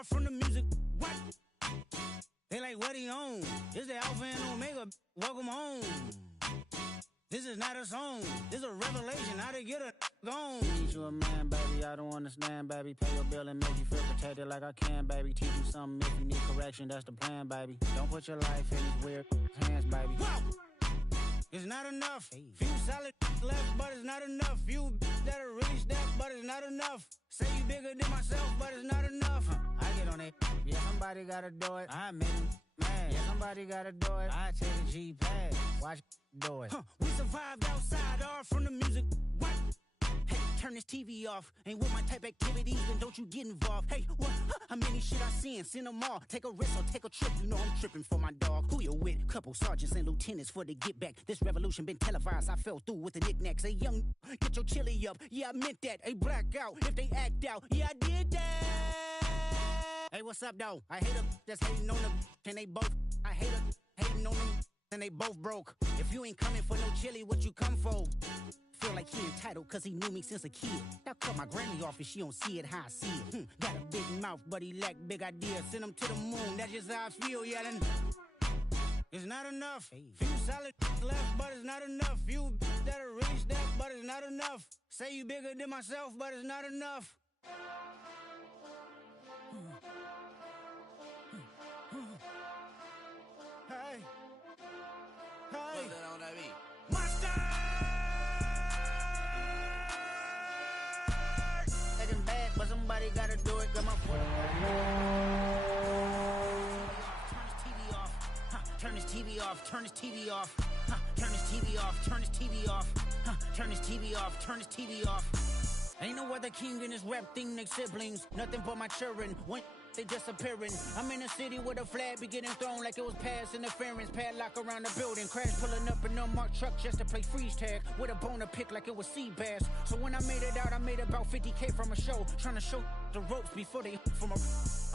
off from the music. What? They like, what he on? This the Alpha and Omega. Welcome home. This is not a song. This is a revelation. How to get a gone. Teach you a man, baby. I don't understand, baby. Pay your bill and make you feel protected like I can, baby. Teach you something if you need correction. That's the plan, baby. Don't put your life in these weird hands, baby. Whoa! It's not enough. Few solid left, but it's not enough. Few that'll really step, but it's not enough. Say you bigger than myself, but it's not enough. I get on it. Yeah, somebody gotta do it. I admit it. Man, yeah, somebody gotta do it. I take a G-pad. Watch do it. We survived outside, all from the music. What? Hey, turn this TV off. Ain't with my type activities, then don't you get involved. Hey, what? How many shit I seen? Send them all. Take a risk or take a trip. You know I'm tripping for my dog. Who you with? Couple sergeants and lieutenants for the get back. This revolution been televised. I fell through with the knickknacks. Hey, young, get your chili up. Yeah, I meant that. Hey, black out if they act out. Yeah, I did that. Hey, what's up, though? I hate them that's hating on them. And they both. I hate them hating on them. And they both broke. If you ain't coming for no chili, what you come for? Feel like he entitled cause he knew me since a kid. I cut my granny off and she don't see it how I see it. Got a big mouth, but he lack big ideas. Send him to the moon, that's just how I feel, yelling. It's not enough. Few solid left, but it's not enough. Few that'll really step, but it's not enough. Say you bigger than myself, but it's not enough. Hey. Hey. Monster! Taking bad, but somebody gotta do it. Got my foot. Turn this TV off. Turn this TV off. Turn this TV off. Turn this TV off. Turn this TV off. Turn this TV off. Ain't no other king in this rap thing, they siblings. Nothing but my children. When they disappearing. I'm in a city where the flag be getting thrown like it was pass interference. Padlock around the building. Crash pulling up an unmarked truck just to play freeze tag. With a bone to pick like it was sea bass. So when I made it out, I made about 50K from a show. Trying to show the ropes before they from a...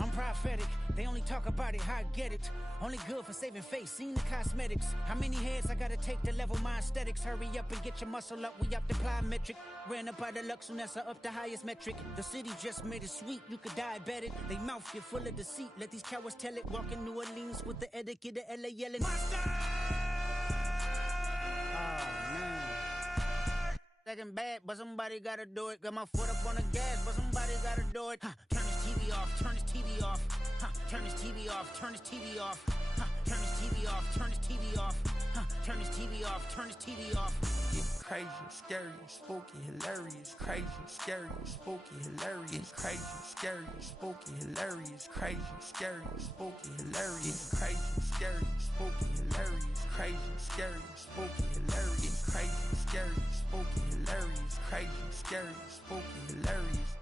I'm prophetic. They only talk about it, how I get it. Only good for saving face, seen the cosmetics. How many heads I gotta take to level my aesthetics? Hurry up and get your muscle up, we up the plyometric. Ran up out of luck, soon that's up the highest metric. The city just made it sweet, you could diabetic. They mouth get full of deceit, let these cowards tell it. Walk in New Orleans with the etiquette of LA yelling. Monster! Oh, man. Second bad, but somebody gotta do it. Got my foot up on the gas, but somebody gotta do it. Turn this TV off, turn this TV off. Turn this TV off, turn this TV off. Turn this TV off, turn this TV off. Turn this TV off, turn this TV off. It's crazy, scary, spooky, hilarious. Crazy, scary, spooky, hilarious. Crazy, scary, spooky, hilarious. Crazy, scary, spooky, hilarious. Crazy, scary, spooky, hilarious. Crazy, scary, spooky, hilarious. Crazy, scary, spooky, hilarious. Crazy, scary, spooky, hilarious.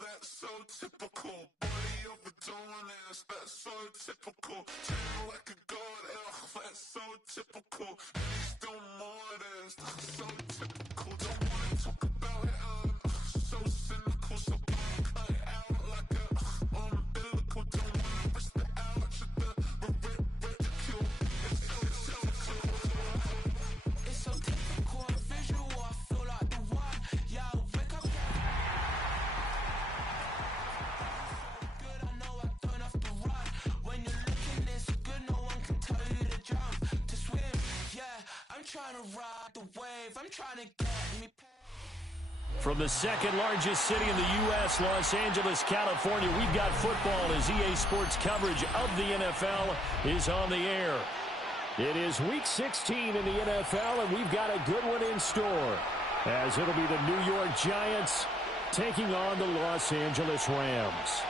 That's so typical. Body overdoing it, that's so typical. Treating like a god, that's so typical. He's still more that's so typical. Don't wanna talk about it, so cynical. So cut it out like a umbilical. Don't wanna risk the ouch of the ridicule. It's so typical. It's so typical, visual, I feel like the one. Yeah, wake up. Trying to ride the wave, I'm trying to get me. From the second largest city in the U.S., Los Angeles, California, we've got football as EA Sports coverage of the NFL is on the air. It is Week 16 in the NFL, and we've got a good one in store, as it'll be the New York Giants taking on the Los Angeles Rams.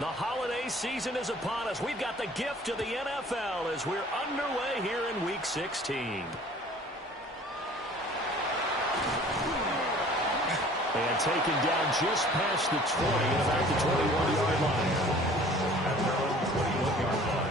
The holiday season is upon us. We've got the gift of the NFL as we're underway here in Week 16. And taken down just past the 20 at about the 21-yard line. At their own 21-yard line.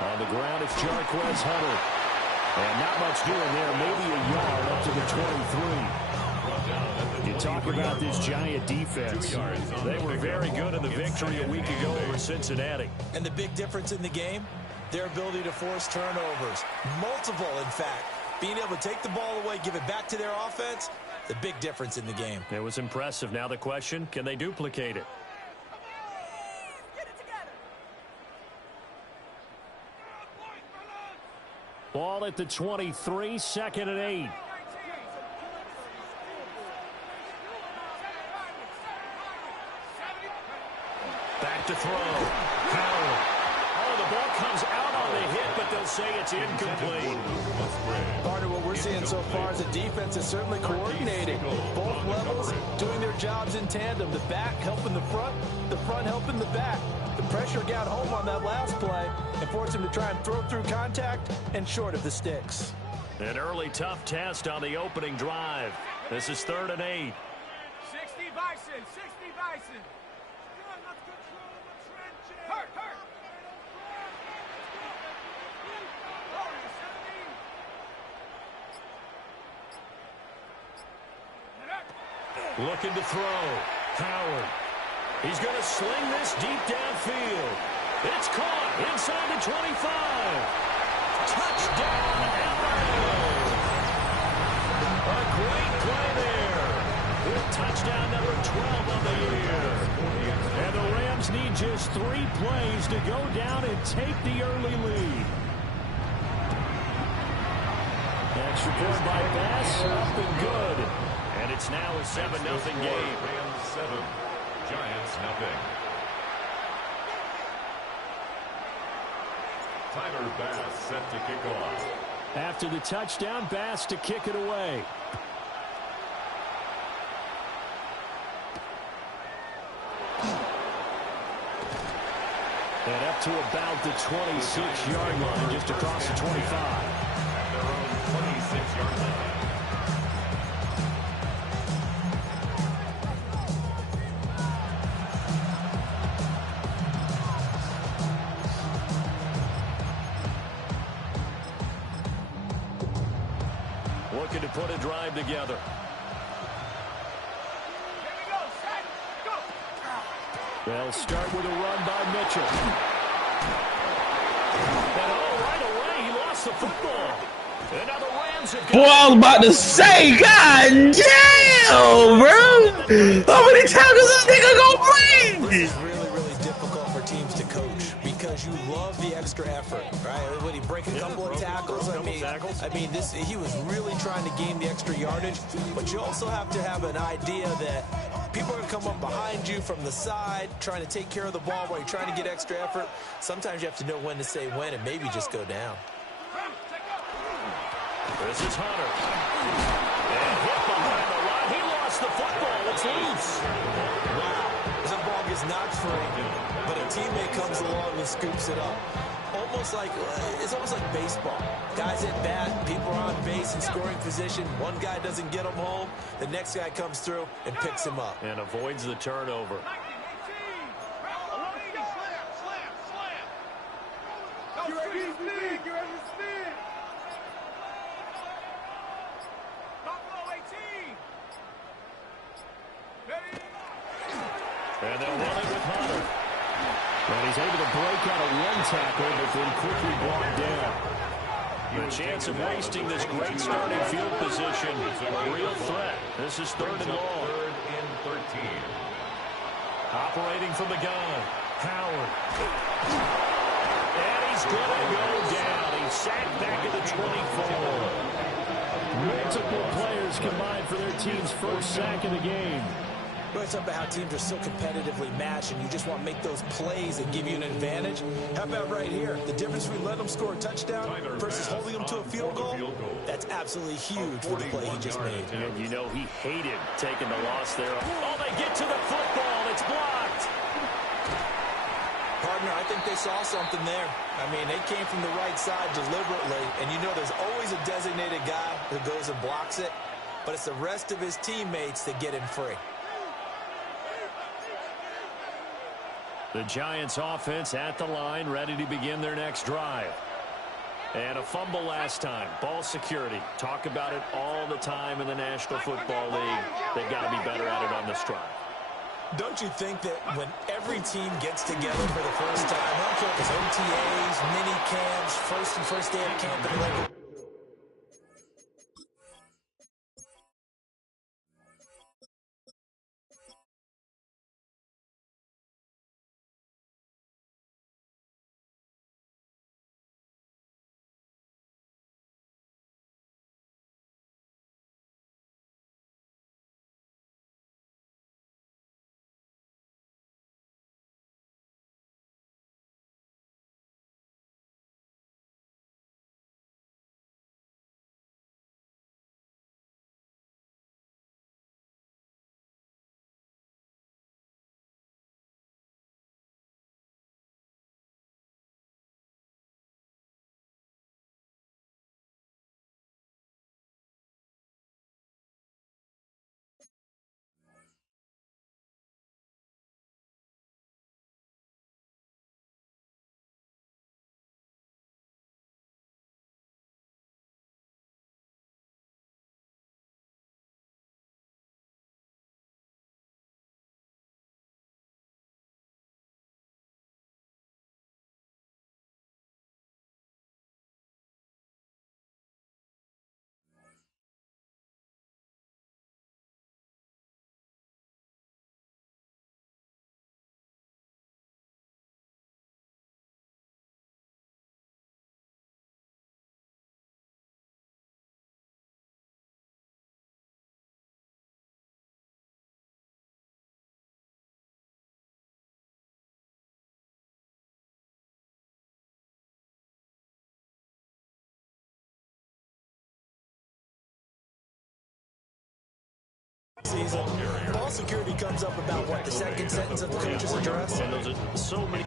On the ground, it's Jarquez Hunter. And not much doing there. Maybe a yard up to the 23. You talk about this Giant defense. They were very good in the victory a week ago over Cincinnati. And the big difference in the game, their ability to force turnovers. Multiple, in fact. Being able to take the ball away, give it back to their offense, the big difference in the game. It was impressive. Now the question, can they duplicate it? Ball at the 23, 2nd and 8. Back to throw. Howard. Oh, the ball comes out on the hit, but they'll say it's incomplete. Partner, what we're seeing so far is the defense is certainly coordinated. Both levels doing their jobs in tandem. The back helping the front helping the back. The pressure got home on that last play and forced him to try and throw through contact and short of the sticks. An early tough test on the opening drive. This is 3rd and 8. 60 Bison, 60 Bison. Let's control the trenches. Hurt. Looking to throw. Howard. He's going to sling this deep downfield. It's caught inside the 25. Touchdown, Atlanta. A great play there. With touchdown number 12 on the year. And the Rams need just 3 plays to go down and take the early lead. Extra point by Bass, up and good. And it's now a 7-0 game. Rams 7, Giants 0. Tyler Bass set to kick off. After the touchdown, Bass to kick it away. And up to about the 26-yard line, just across the 25. At their own 26-yard line. Looking to put a drive together. Here we go, set, go. They'll start with a run by Mitchell. And right away, he lost the football. And now the Rams have got... Boy, I was about to say, God damn, bro. How many tackles this nigga gonna bring? This is really difficult for teams to coach because you love the extra effort, right? When he break a couple of tackles, I mean, he was really trying to gain the extra yardage, but you also have to have an idea that people are going to come up behind you from the side, trying to take care of the ball while you're trying to get extra effort. Sometimes you have to know when to say when and maybe just go down. This is Hunter. And hit behind the line. He lost the football. It's loose. Wow. This ball gets knocked free, but a teammate comes along and scoops it up. It's almost like baseball. Guys at bat, people are on base in scoring position. One guy doesn't get him home. The next guy comes through and picks him up. And avoids the turnover. You're ready to spin. You're ready to spin. Buffalo 18. Ready? And they'll run it with Hunter. And he's able to break out of one tackle, but then quickly brought down. The chance of wasting this great starting field position. A real threat. This is 3rd and long. 3rd and 13. Operating from the gun. Howard. And he's going to go down. He's sacked back at the 24. Mental Multiple players combined for their team's first sack of the game. Well, it's about how teams are so competitively matched, and you just want to make those plays that give you an advantage. How about right here? The difference between letting them score a touchdown versus holding them to a field goal, that's absolutely huge for the play he just made. And you know he hated taking the loss there. Oh, they get to the football. It's blocked. Partner, I think they saw something there. I mean, they came from the right side deliberately, and you know there's always a designated guy who goes and blocks it, but it's the rest of his teammates that get him free. The Giants offense at the line, ready to begin their next drive. And a fumble last time. Ball security. Talk about it all the time in the National Football League. They've got to be better at it on this drive. Don't you think that when every team gets together for the first time, I don't care if it's OTAs, mini camps, first day of camp, and like, season. Ball security comes up about, what, the second sentence of the coach's address? And those are so many.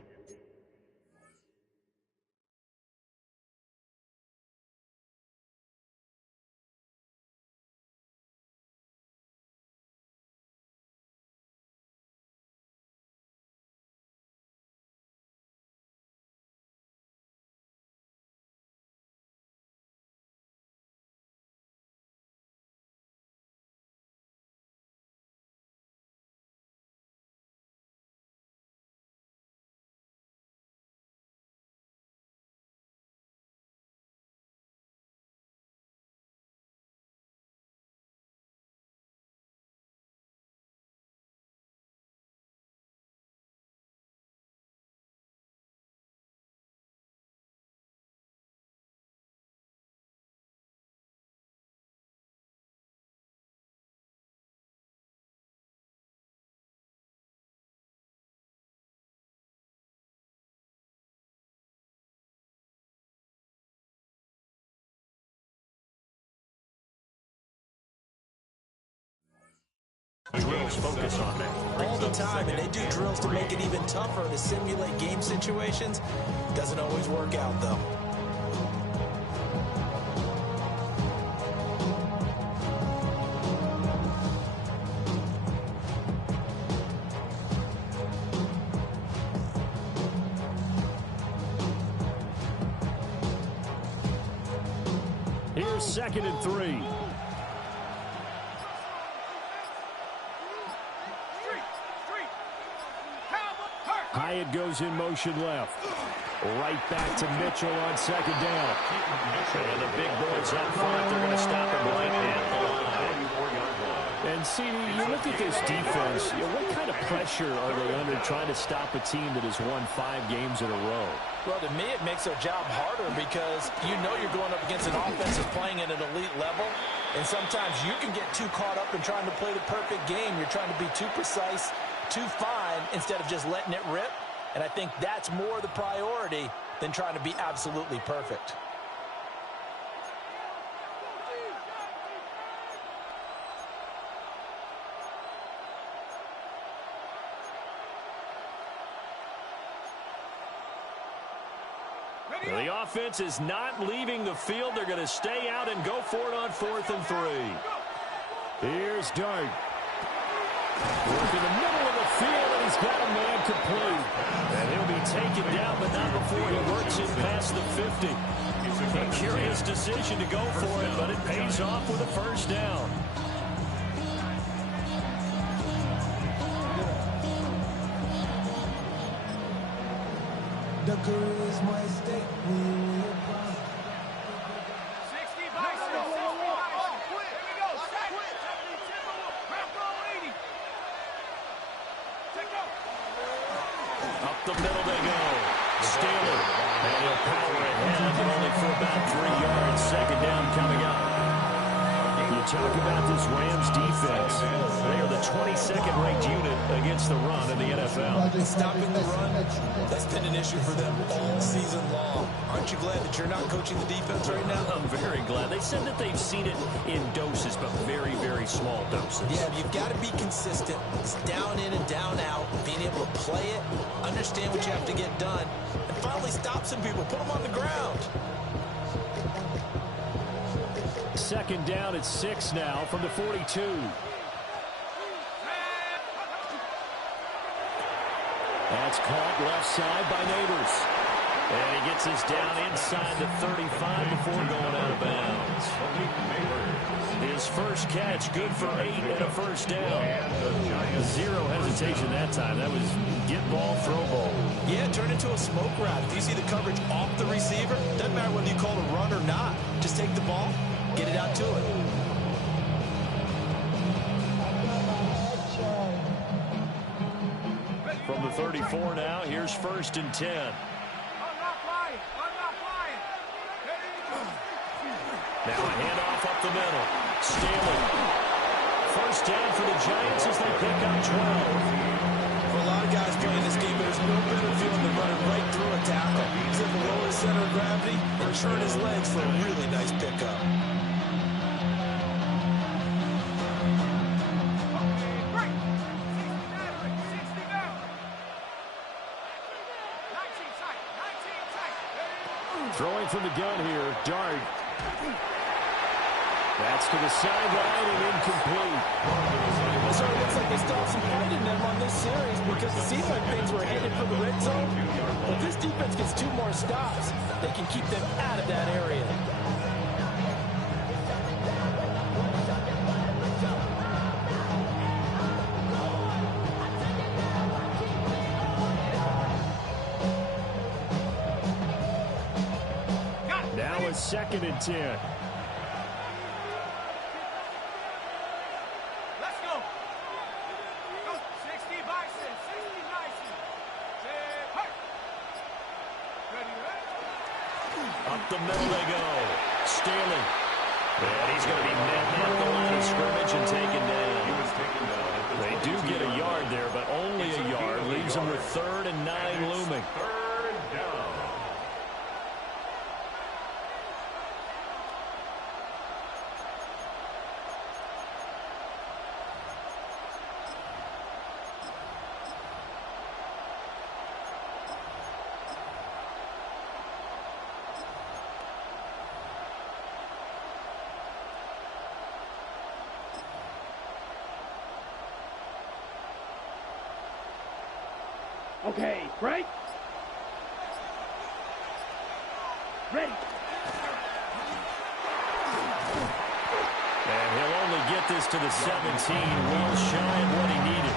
Drills focus on that. All the time, and they do drills to make it even tougher to simulate game situations. Doesn't always work out, though. Here's 2nd and 3. Hyatt goes in motion left. Right back to Mitchell on 2nd down. And the big boys up front, they're going to stop him right at the line. And CD, you look at this defense, what kind of pressure are they under trying to stop a team that has won 5 games in a row? Well, to me, it makes their job harder because you know you're going up against an offense that's playing at an elite level. And sometimes you can get too caught up in trying to play the perfect game. You're trying to be too precise, too fine, instead of just letting it rip. And I think that's more the priority than trying to be absolutely perfect. The offense is not leaving the field. They're going to stay out and go for it on 4th and 3. Here's Dart. Work in the middle of the field, and he's got a man complete. And he'll be taken down, but not before he works it past the 50. A curious decision to go for it, but it pays off with a first down. The career is my stake. 60 Bison, 60 Bison. Here we go. Set. Bravo 80. Take go. Up the middle they go. Staley. And he'll power ahead, but only for about 3 yards. Second down coming up. You talk about this Rams defense. They are the 22nd ranked unit against the run in the NFL. Stopping the run, that's been an issue for them all season long. Aren't you glad that you're not coaching the defense right now? I'm very glad. They said that they've seen it in doses, but very, very small doses. Yeah, you've got to be consistent. It's down in and down out, being able to play it, understand what you have to get done, and finally stop some people, put them on the ground. Second down at 6 now from the 42. That's caught left side by Neighbors. And he gets us down inside the 35 before going out of bounds. His first catch, good for 8 and a first down. Zero hesitation that time. That was get ball, throw ball. Yeah, turn into a smoke route. If you see the coverage off the receiver, doesn't matter whether you call it a run or not. Just take the ball, get it out to it. From the 34 now, here's 1st and 10. Now a handoff up the middle. Staley. First down for the Giants as they pick up 12. For a lot of guys playing this game, there's no better feeling than running right through a tackle. He's able to lower his center of gravity and turn his legs for a really nice pickup. Throwing from the gun here, Dart. That's to the sideline and incomplete. So it looks like they still have some point in them on this series because it seems like things were headed for the red zone. But if this defense gets 2 more stops, they can keep them out of that area. Now a 2nd and 10. Up the middle they go. Staley. And he's going to be met at the line of scrimmage and taken down. They do get a yard there, but only a yard. Leaves them with 3rd and 9 looming. Third down. Okay, break. Ready. And he'll only get this to the 17, well shy of what he needed.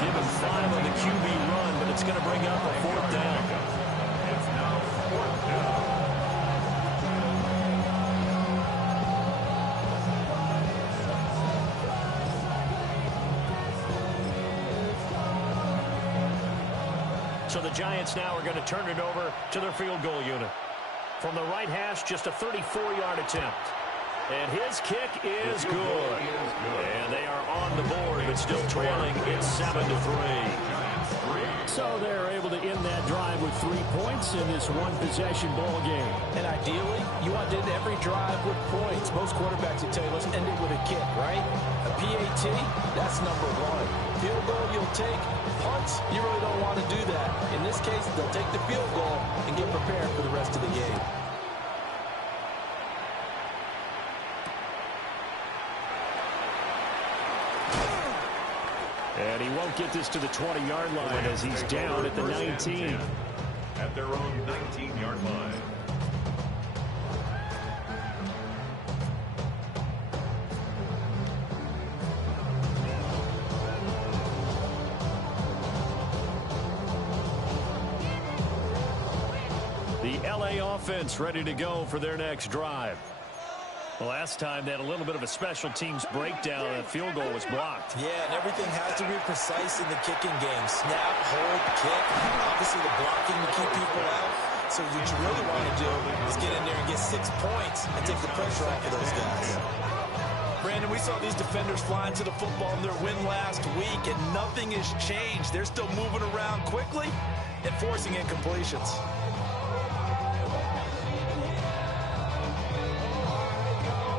Give him 5 on the QB run, but it's going to bring up a 4th down. It's now 4th down. So the Giants now are going to turn it over to their field goal unit. From the right hash, just a 34-yard attempt. And his kick is good. And they are on the board, but still trailing. It's 7-3. So they're able to end that drive with 3 points in this one-possession ball game. And ideally, you want to end every drive with points. Most quarterbacks will tell you, let's end it with a kick, right? A PAT, that's number one. Field goal you'll take. Punts, you really don't want to do that. In this case, they'll take the field goal and get prepared for the rest of the game. And he won't get this to the 20-yard line as he's down at the 19. At their own 19-yard line. The LA offense ready to go for their next drive. Well, last time they had a little bit of a special teams breakdown. That field goal was blocked. Yeah, and everything has to be precise in the kicking game. Snap, hold, kick. Obviously the blocking to keep people out. So what you really want to do is get in there and get 6 points and take the pressure off of those guys. Brandon, we saw these defenders flying to the football in their win last week, and nothing has changed. They're still moving around quickly and forcing incompletions.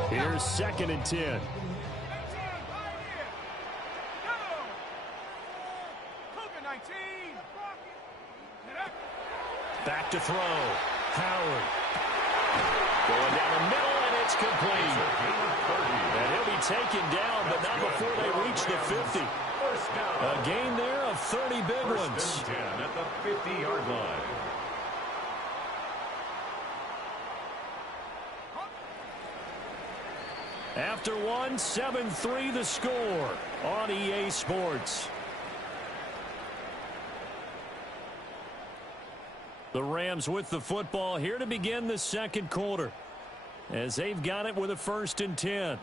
Here's 2nd and 10. Back to throw. Howard. Going down the middle, and it's complete. And he'll be taken down, but not before they reach the 50. A gain there of 30 big ones. 10 at the 50-yard line. After one, 7-3 the score on EA Sports. The Rams with the football here to begin the second quarter as they've got it with a 1st and 10.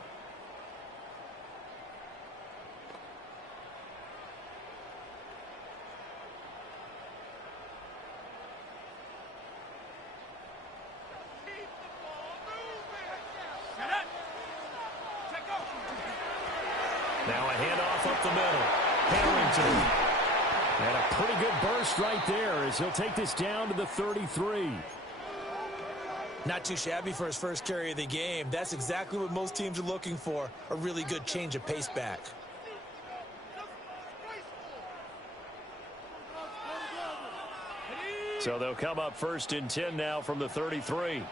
Now a handoff up the middle. Harrington. And a pretty good burst right there as he'll take this down to the 33. Not too shabby for his first carry of the game. That's exactly what most teams are looking for, a really good change of pace back. So they'll come up 1st and 10 now from the 33.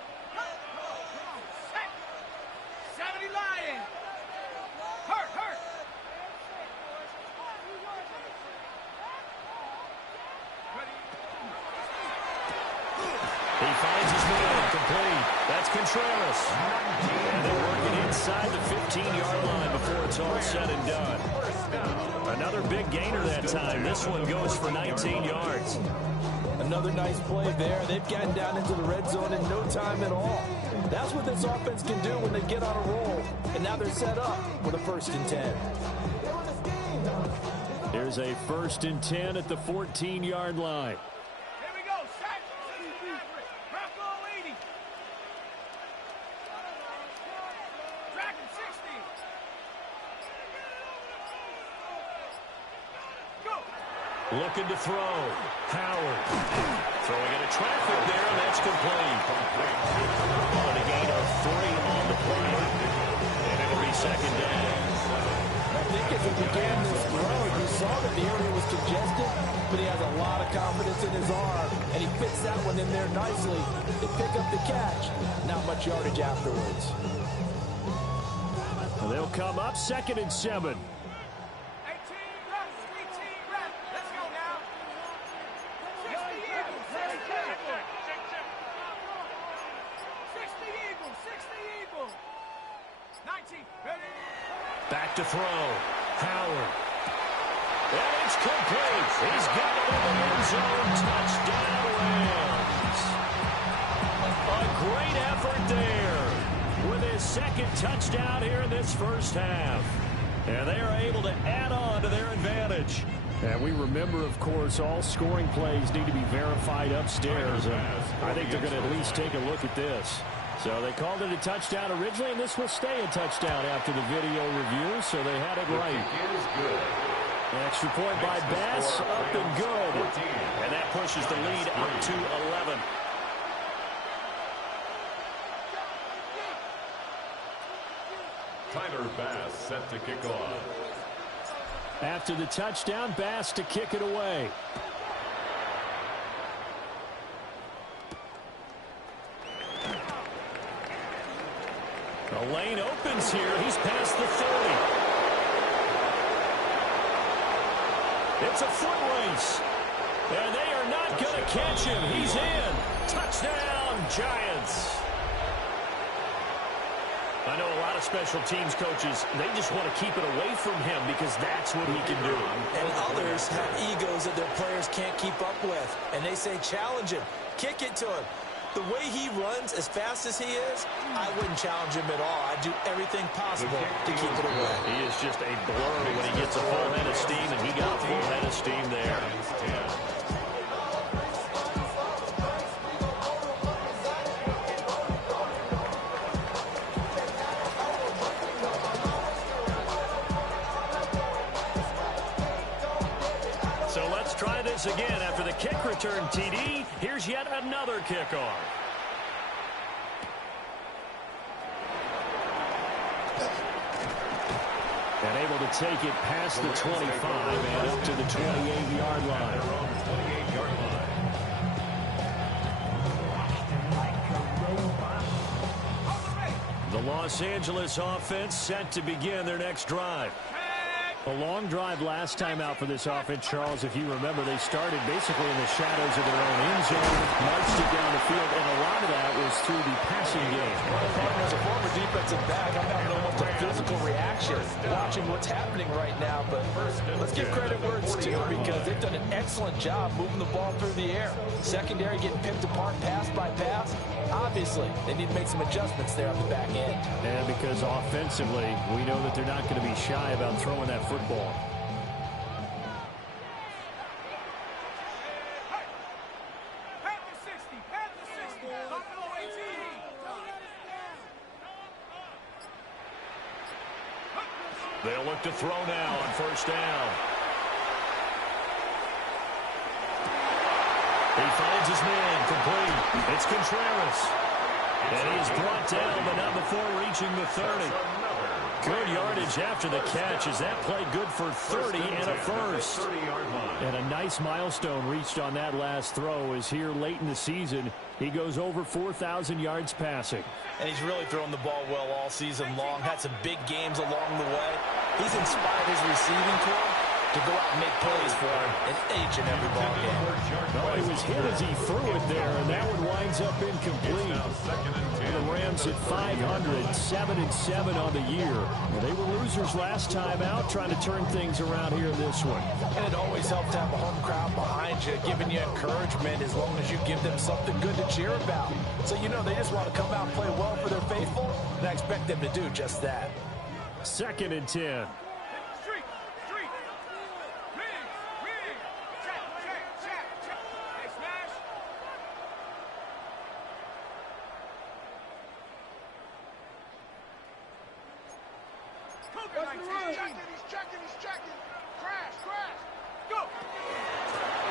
Contreras. And they're working inside the 15-yard line before it's all said and done. Another big gainer that time. This one goes for 19 yards. Another nice play there. They've gotten down into the red zone in no time at all. That's what this offense can do when they get on a roll. And now they're set up with a 1st and 10. Here's a 1st and 10 at the 14-yard line. Looking to throw. Howard. Throwing into traffic there, and that's complete. On a gain of 3 on the play. And it'll be 2nd down. I think as he began this throw, you saw that the area was congested, but he has a lot of confidence in his arm, and he fits that one in there nicely. They pick up the catch. Not much yardage afterwards. And they'll come up 2nd and 7. Back to throw. Howard. And it's complete. He's got it in the end zone. Touchdown, Rams. A great effort there with his 2nd touchdown here in this first half. And they are able to add on to their advantage. And we remember, of course, all scoring plays need to be verified upstairs. And I think they're going to at least take a look at this. So they called it a touchdown originally, and this will stay a touchdown after the video review, so they had it right. An extra point by Bass, up and good. And that pushes the lead up to 11. Tyler Bass set to kick off. After the touchdown, Bass to kick it away. The lane opens here. He's past the 30. It's a foot race. And they are not going to catch him. He's in. Touchdown, Giants. I know a lot of special teams coaches, they just want to keep it away from him because that's what he can do. And others have egos that their players can't keep up with. And they say, challenge him. Kick it to him. The way he runs as fast as he is, I wouldn't challenge him at all. I'd do everything possible to keep it away. He is just a blur when he gets a full head of steam, and he got a full head of steam there. So let's try this again. After the kick return TD, here's yet another kickoff. And able to take it past the 25 and up to the 28-yard line. The Los Angeles offense set to begin their next drive. A long drive last time out for this offense, Charles. If you remember, they started basically in the shadows of their own end zone, marched it down the field, and a lot of that was through the passing game. Well, as a former defensive back, I'm having almost a physical reaction watching what's happening right now. But let's give credit where it's due because they've done an excellent job moving the ball through the air. Secondary getting picked apart pass by pass. Obviously, they need to make some adjustments there on the back end. And because offensively, we know that they're not going to be shy about throwing that football. They'll look to throw now on first down. He finds his man complete. It's Contreras. And he is brought down, but not before reaching the 30. Good yardage after the catch as that play good for 30 and a first. And a nice milestone reached on that last throw as here late in the season, he goes over 4,000 yards passing. And he's really thrown the ball well all season long. Had some big games along the way. He's inspired his receiving corps to go out and make plays for him in each and every ball game. No, he was hit as he threw it there, and that one winds up incomplete. And the Rams at 500, 7-7 on the year. They were losers last time out, trying to turn things around here in this one. And it always helps to have a home crowd behind you, giving you encouragement as long as you give them something good to cheer about. So you know they just want to come out and play well for their faithful, and I expect them to do just that. 2nd and 10.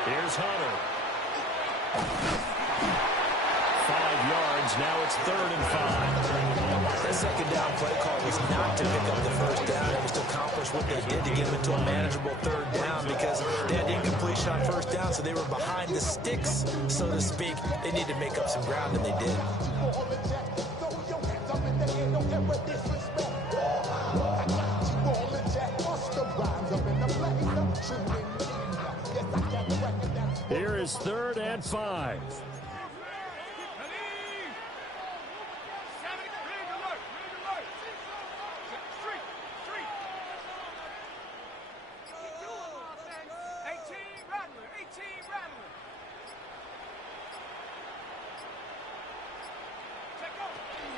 Here's Hunter. 5 yards. Now it's 3rd and 5. That second down play call was not to pick up the first down. It was to accomplish what they did to get them into a manageable 3rd down because they had incompletion on first down, so they were behind the sticks, so to speak. They needed to make up some ground, and they did. Here is 3rd and 5.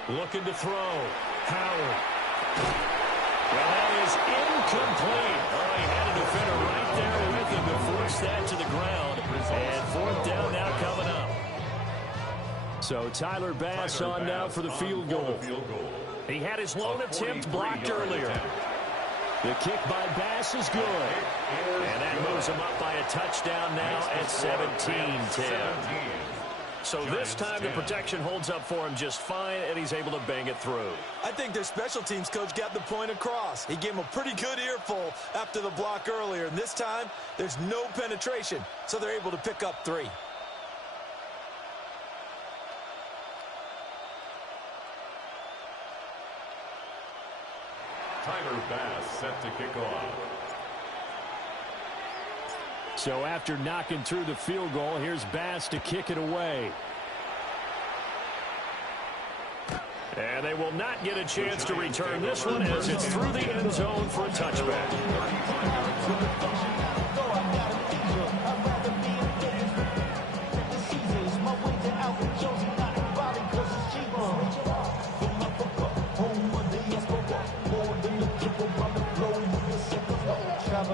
Looking to throw. Howard. Well, that is incomplete. Oh, he had a defender right there with him to force that to the ground. And 4th down now coming up. So Tyler Bass on now for the field goal. He had his lone attempt blocked earlier. The kick by Bass is good. And that moves him up by a touchdown now at 17-10. So this time the protection holds up for him just fine, and he's able to bang it through. I think their special teams coach got the point across. He gave him a pretty good earful after the block earlier. And this time, there's no penetration, so they're able to pick up 3. Tyler Bass set to kick off. So after knocking through the field goal, here's Bass to kick it away. And they will not get a chance to return this one as it's through the end zone for a touchback.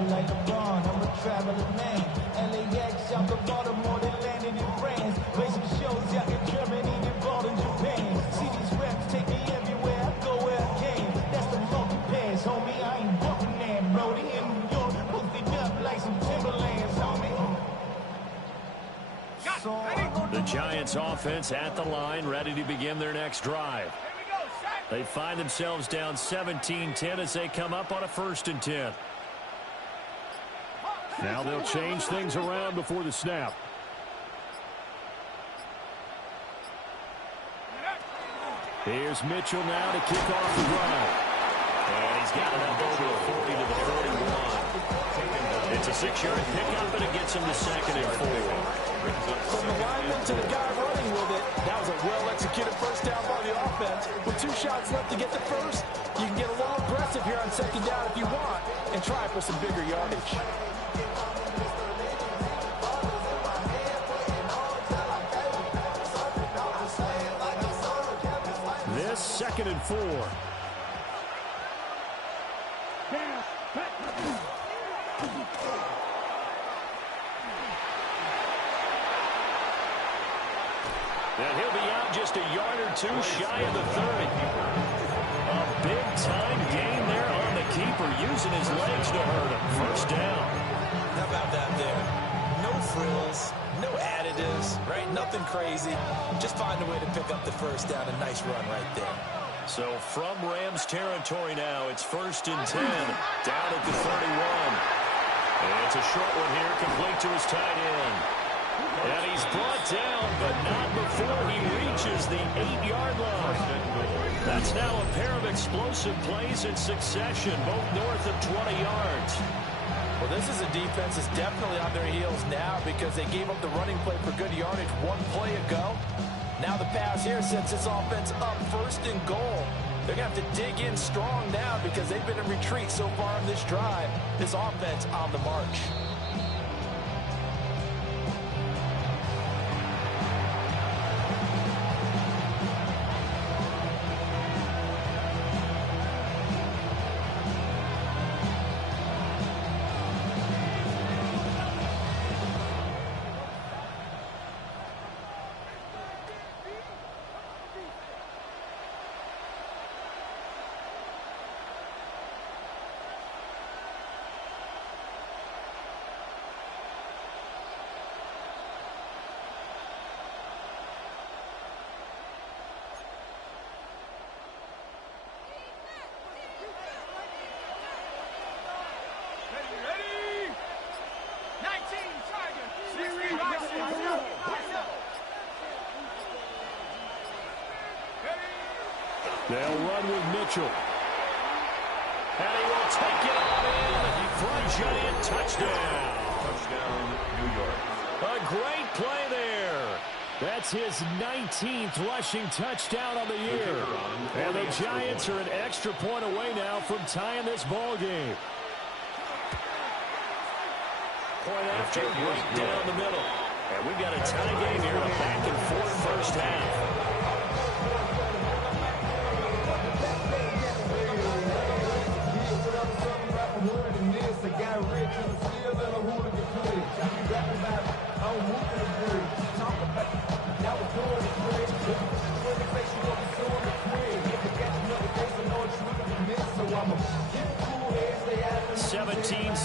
Like LeBron, I'm a traveling man. LAX out the Baltimore, they landed in France. Basic shows out in Germany, involved in Japan. See these reps take me everywhere, I go where I can. That's the funky pass, homie. I ain't walking there, Brody. In New York, hooked it up like some Timberlands, homie. The Giants offense at the line, ready to begin their next drive. They find themselves down 17-10 as they come up on a 1st and 10. Now they'll change things around before the snap. Here's Mitchell now to kick off the drive. And he's got it up over the 40 to the 41. It's a 6-yard pickup, and it gets him to 2nd and 4. From the lineman to the guy running with it, that was a well-executed first down by the offense. With 2 shots left to get the first, you can get a little aggressive here on 2nd down if you want and try for some bigger yardage. This 2nd and 4. And he'll be out just a yard or 2 shy of the 30. A big-time gain there on the keeper, using his legs to hurt him. First down. How about that there? No frills, no additives, right? Nothing crazy. Just find a way to pick up the first down. A nice run right there. So from Rams territory now, it's 1st and 10, down at the 31. And it's a short one here, complete to his tight end. And he's brought down, but not before he reaches the 8-yard line. That's now a pair of explosive plays in succession, both north of 20 yards. Well, this is a defense that's definitely on their heels now because they gave up the running play for good yardage 1 play ago. Now the pass here sets this offense up 1st and goal. They're going to have to dig in strong now because they've been in retreat so far on this drive. This offense on the march. They'll run with Mitchell. And he will take it on in for a giant touchdown. Touchdown, New York. A great play there. That's his 19th rushing touchdown on the year. And the Giants are an extra point away now from tying this ball game. Point after, right down the middle. And we've got a tie game here, a back-and-forth first half.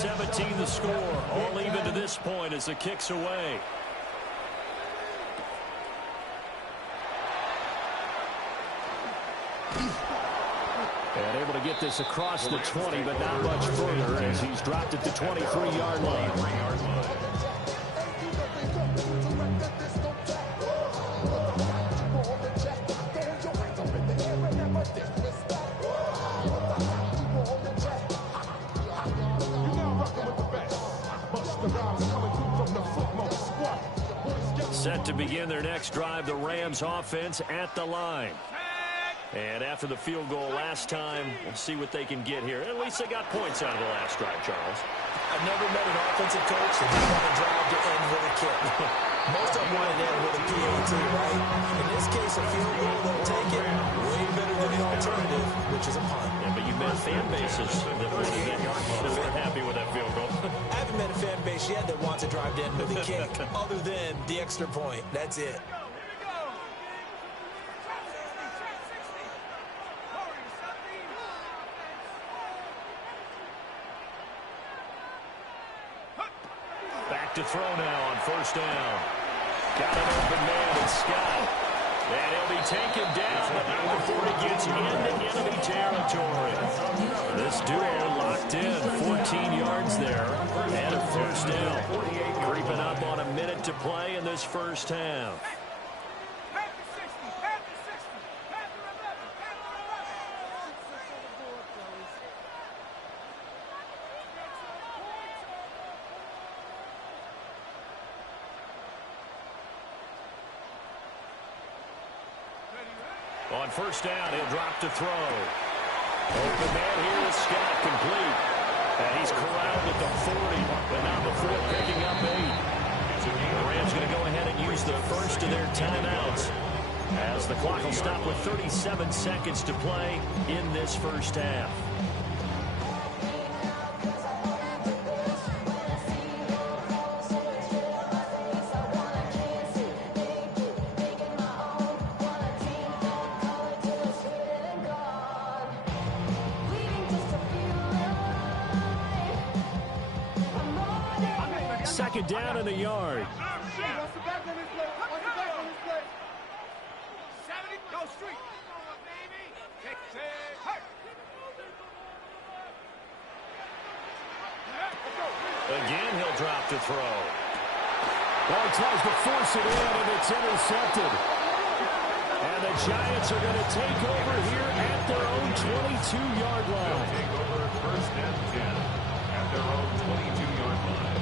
17 the score. All even to this point as the kick's away. And able to get this across the 20, but not much further as he's dropped it to 23-yard line. Set to begin their next drive, the Rams offense at the line. And after the field goal last time, we'll see what they can get here. At least they got points out of the last drive, Charles. I've never met an offensive coach that didn't want to drive to end with a kick. Most of them want to end with a PAT, right? In this case, a field goal, they'll take it. Way better than the alternative, which is a punt. Yeah, but you've met fan bases that weren't happy with that field goal. I haven't met a fan base yet that wants to drive to end with a kick other than the extra point. That's it. To throw now on first down. Got an open man in Scott. And he'll be taken down, but not before he gets into enemy territory. This duo locked in, 14 yards there, and a first down. Creeping up on a minute to play in this first half. On first down, he'll drop to throw. Open man here is Scott, complete. And he's corralled at the 40, but not before picking up 8. The Rams going to go ahead and use the first of their timeouts, as the clock will stop with 37 seconds to play in this first half. Second down in the yard. Again, he'll drop to throw. Well, he tries to force it in, and it's intercepted. And the Giants are going to take over here at their own 22-yard line. They'll take over first and 10 at their own 22-yard line.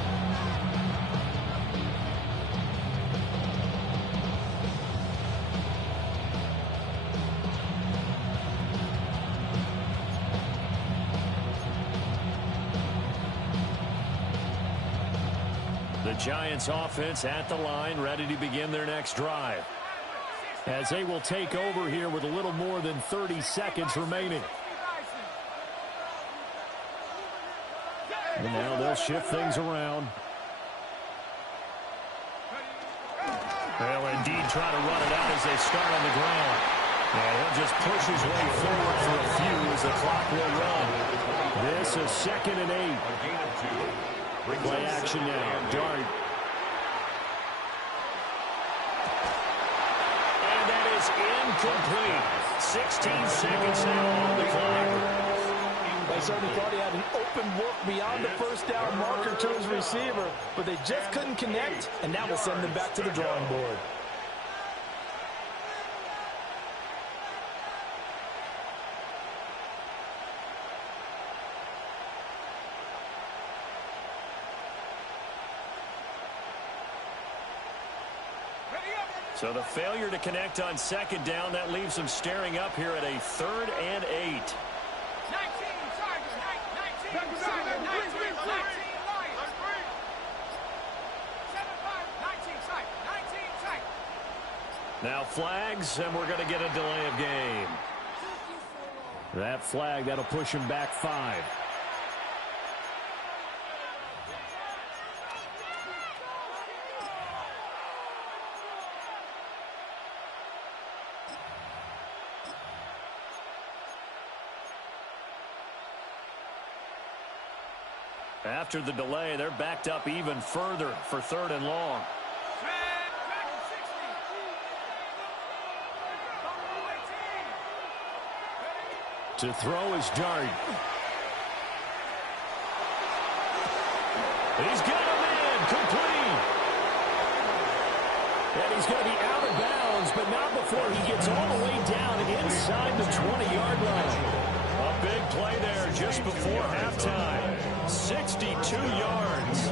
The Giants offense at the line, ready to begin their next drive, as they will take over here with a little more than 30 seconds remaining. And now they'll shift things around. They'll indeed try to run it out as they start on the ground. And he'll just push his way forward for a few as the clock will run. This is 2nd and 8. Play action now. Dart. And that is incomplete. 16 seconds now on the clock. They certainly thought he had an open look beyond the first down marker to his receiver, but they just couldn't connect, and now we'll send them back to the drawing board. So the failure to connect on second down, that leaves them staring up here at a 3rd and 8. 19, Tiger, 19, Tiger, 19, 19, Lion. 7-5, 19, Tiger, 19, Tiger. Now flags, and we're going to get a delay of game. That flag, that'll push him back 5. After the delay, they're backed up even further for 3rd and long. To throw is Dart. He's got him in, complete. And he's going to be out of bounds, but not before he gets all the way down inside the 20-yard line. A big play there just before halftime. 62 yards.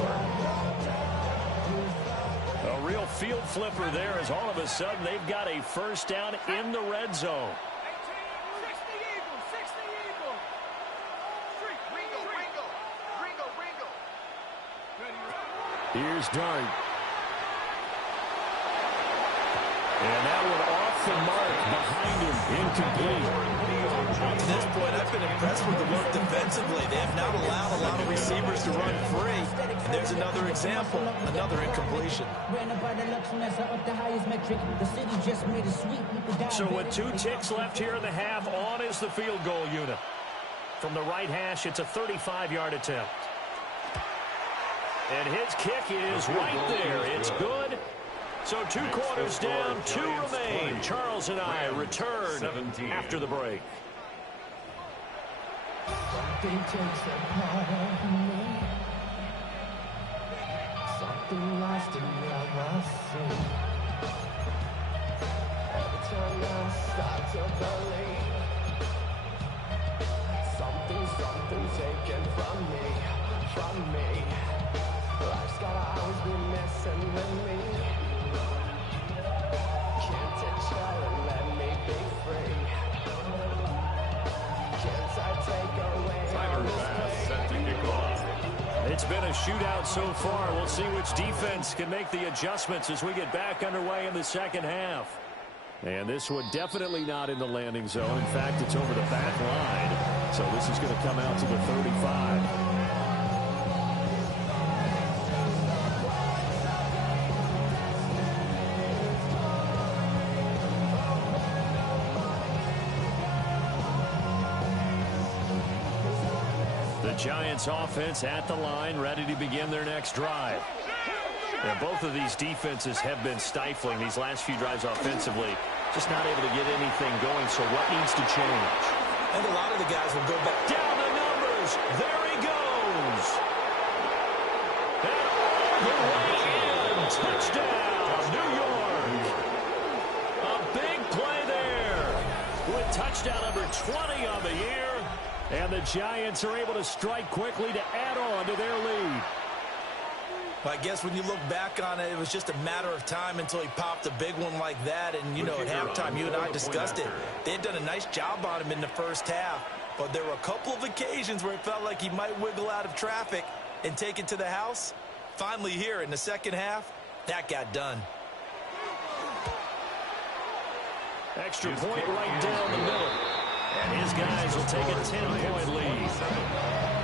A real field flipper there as all of a sudden they've got a first down in the red zone. Here's Dart. And that one off the mark behind him, incomplete. To this point, I've been impressed with the work defensively. They have not allowed a lot of receivers to run free. And there's another example, another incompletion. So with 2 ticks left here in the half, on is the field goal unit. From the right hash, it's a 35-yard attempt. And his kick is right there. It's good. So 2 quarters down, 2 remain. Charles and I return after the break. Something takes a part of me. Something lost in never seen. Every time I start to believe something taken from me. Life's gotta always be messing with me. Can't it try and let me be free? Can't I take away all this pain? Set to kick off. It's been a shootout so far. We'll see which defense can make the adjustments as we get back underway in the second half. And this one definitely not in the landing zone. In fact, it's over the back line. So this is going to come out to the 35. The Giants offense at the line, ready to begin their next drive. And both of these defenses have been stifling these last few drives offensively. Just not able to get anything going, so what needs to change? I think a lot of the guys will go back. Down the numbers. There he goes. And all the way in. Touchdown, New York. A big play there with touchdown number 20 on the year. And the Giants are able to strike quickly to add on to their lead. I guess when you look back on it, it was just a matter of time until he popped a big one like that. And, you know, at halftime, you and I discussed it. They had done a nice job on him in the first half. But there were a couple of occasions where it felt like he might wiggle out of traffic and take it to the house. Finally here in the second half, that got done. Extra point right down the middle. And his guys will take a 10-point lead.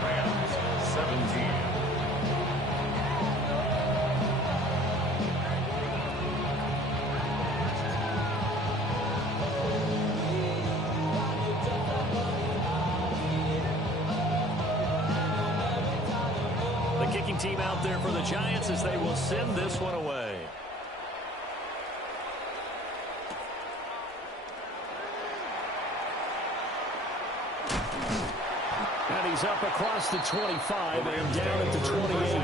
Rams 17. The kicking team out there for the Giants as they will send this one away. And he's up across the 25 and down at the 28.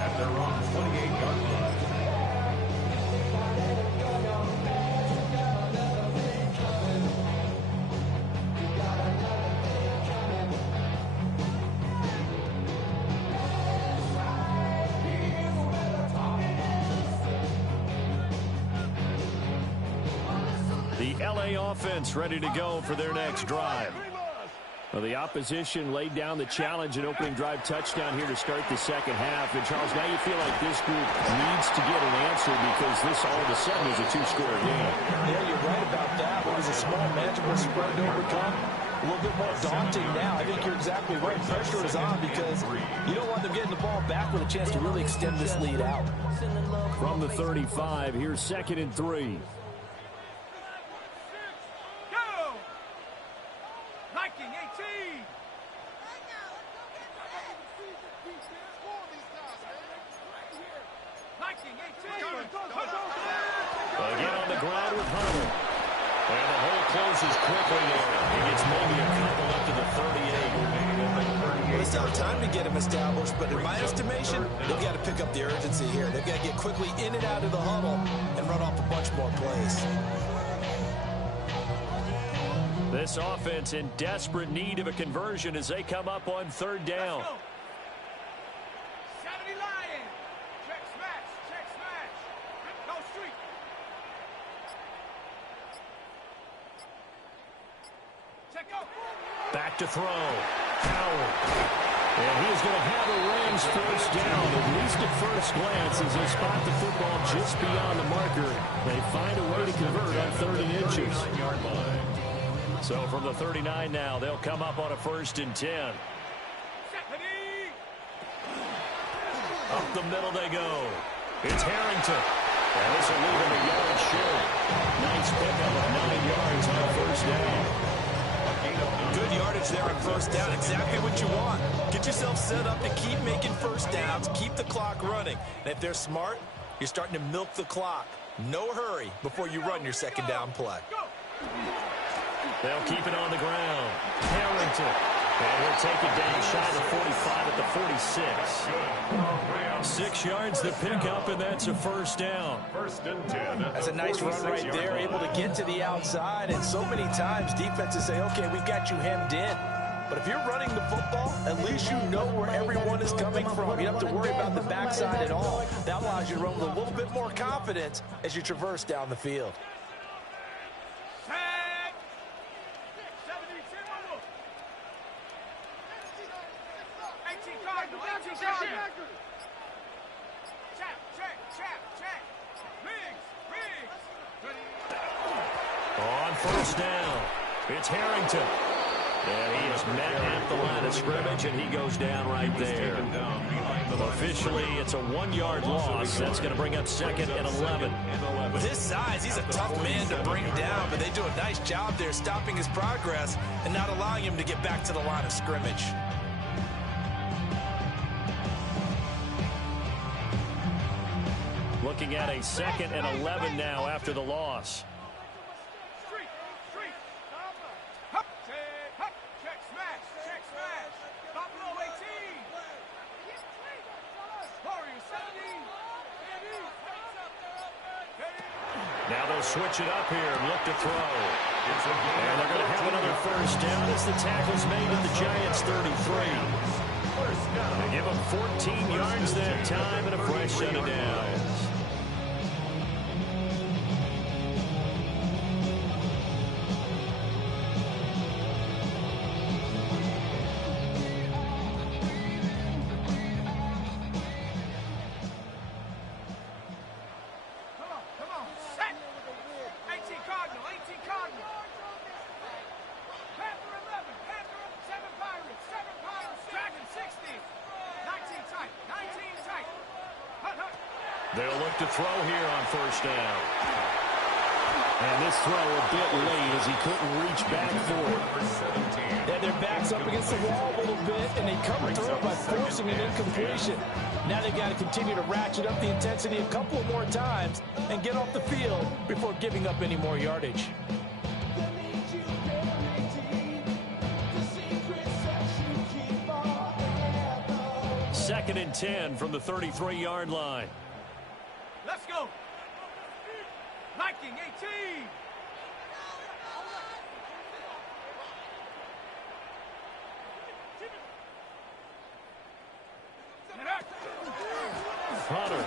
At their own 28-yard line. The LA offense ready to go for their next drive. Well, the opposition laid down the challenge and opening drive touchdown here to start the second half. And, Charles, now you feel like this group needs to get an answer because this all of a sudden is a two-score game. Yeah, you're right about that. It was a small manageable spread to overcome. A little bit more daunting now. I think you're exactly right. Pressure is on because you don't want them getting the ball back with a chance to really extend this lead out. From the 35, here's 2nd and 3. Again on the ground with Hunter. And the hole closes quickly there. He gets maybe a couple up to the 38. Well, they still have time to get him established, but in my estimation, they've got to pick up the urgency here. They've got to get quickly in and out of the huddle and run off a bunch more plays. This offense in desperate need of a conversion as they come up on third down. Back to throw. Howard. And he is going to have a Rams first down, at least at first glance, as they spot the football just beyond the marker. They find a way to convert on 3rd and inches. So from the 39 now, they'll come up on a 1st and 10. Up the middle they go. It's Harrington. And this will leave him a yard short. Nice pickup of 9 yards on 1st down. Good yardage there on 1st down. Exactly what you want. Get yourself set up to keep making 1st downs, keep the clock running. And if they're smart, you're starting to milk the clock. No hurry before you run your 2nd down play. They'll keep it on the ground. Harrington. And he'll take it down shy of the 45 at the 46. 6 yards to pick up, and that's a 1st down. 1st and 10. That's a nice run right there, able to get to the outside. And so many times defenses say, okay, we've got you hemmed in. But if you're running the football, at least you know where everyone is coming from. You don't have to worry about the backside at all. That allows you to run with a little bit more confidence as you traverse down the field. On 1st down, it's Harrington. And he is met at the line of scrimmage, and he goes down right there. Officially, it's a 1-yard loss. That's going to bring up 2nd and 11. With his size, he's a tough man to bring down, but they do a nice job there stopping his progress and not allowing him to get back to the line of scrimmage. Looking at a 2nd and 11 now after the loss. Now they'll switch it up here and look to throw. And they're going to have another 1st down as the tackle's made at the Giants' 33. They give them 14 yards that time and a fresh set of downs. They'll look to throw here on 1st down. And this throw a bit late as he couldn't reach back for it. Yeah, their back's up against the wall a little bit, and they come through by forcing an incompletion. Now they've got to continue to ratchet up the intensity a couple more times and get off the field before giving up any more yardage. Second and 10 from the 33-yard line. Let's go. Liking 18. Hunter.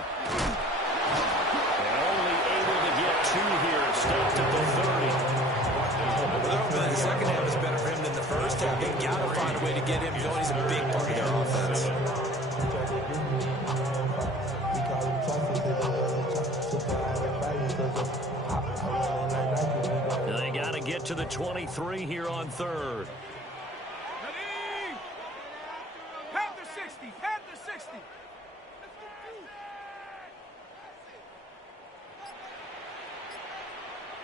And only able to get 2 here. Stopped at the 30. The second half is better for him than the first half. They've got to find a way to get him going. He's a big part of their offense. They got to get to the 23 here on 3rd. Ready? Panther 60. Panther 60.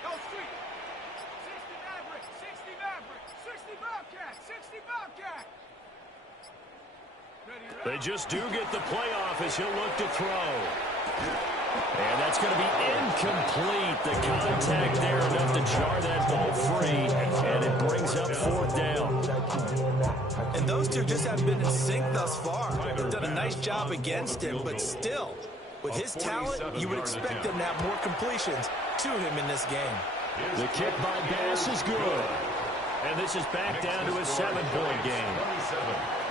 Go street. 60 Maverick. 60 Maverick. 60 Bobcat. 60 Bobcat. They just do get the playoff as he'll look to throw. And that's going to be incomplete. The contact there enough to jar that ball free, and it brings up 4th down. And those two just haven't been in sync thus far. They've done a nice job against him, but still, with his talent, you would expect him to have more completions to him in this game. The kick by Bass is good. And this is back down to a 7-point game.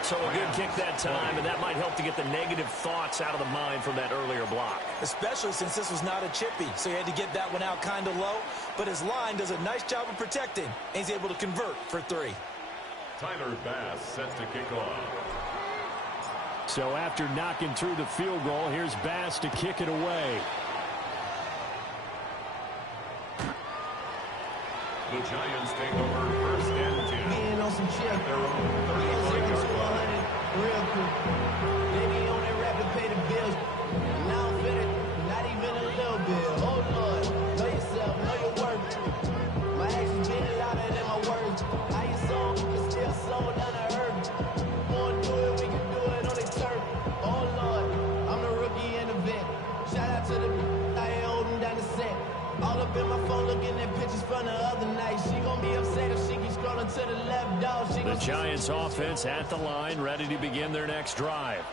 So a good kick that time, and that might help to get the negative thoughts out of the mind from that earlier block. Especially since this was not a chippy, so he had to get that one out kind of low. But his line does a nice job of protecting, and he's able to convert for 3. Tyler Bass set to kick off. So after knocking through the field goal, here's Bass to kick it away. The Giants take over 1st and 10. Being on some chip. Their own 35-yard line. Real cool. They be on that rapid pay the bills. Now I'm fitted, not even a little bit. Oh Lord, know yourself, know your worth. My actions being louder than my words. How you sold, but still sold unheard. Wanna do it, we can do it on the turf. Oh Lord, I'm the rookie in the vet. Shout out to the I ain't holding down the set. All up in my phone looking at pictures from the other night. She gon' be upset if she keeps scrolling to the left, dog. The Giants offense at the line, ready to begin their next drive.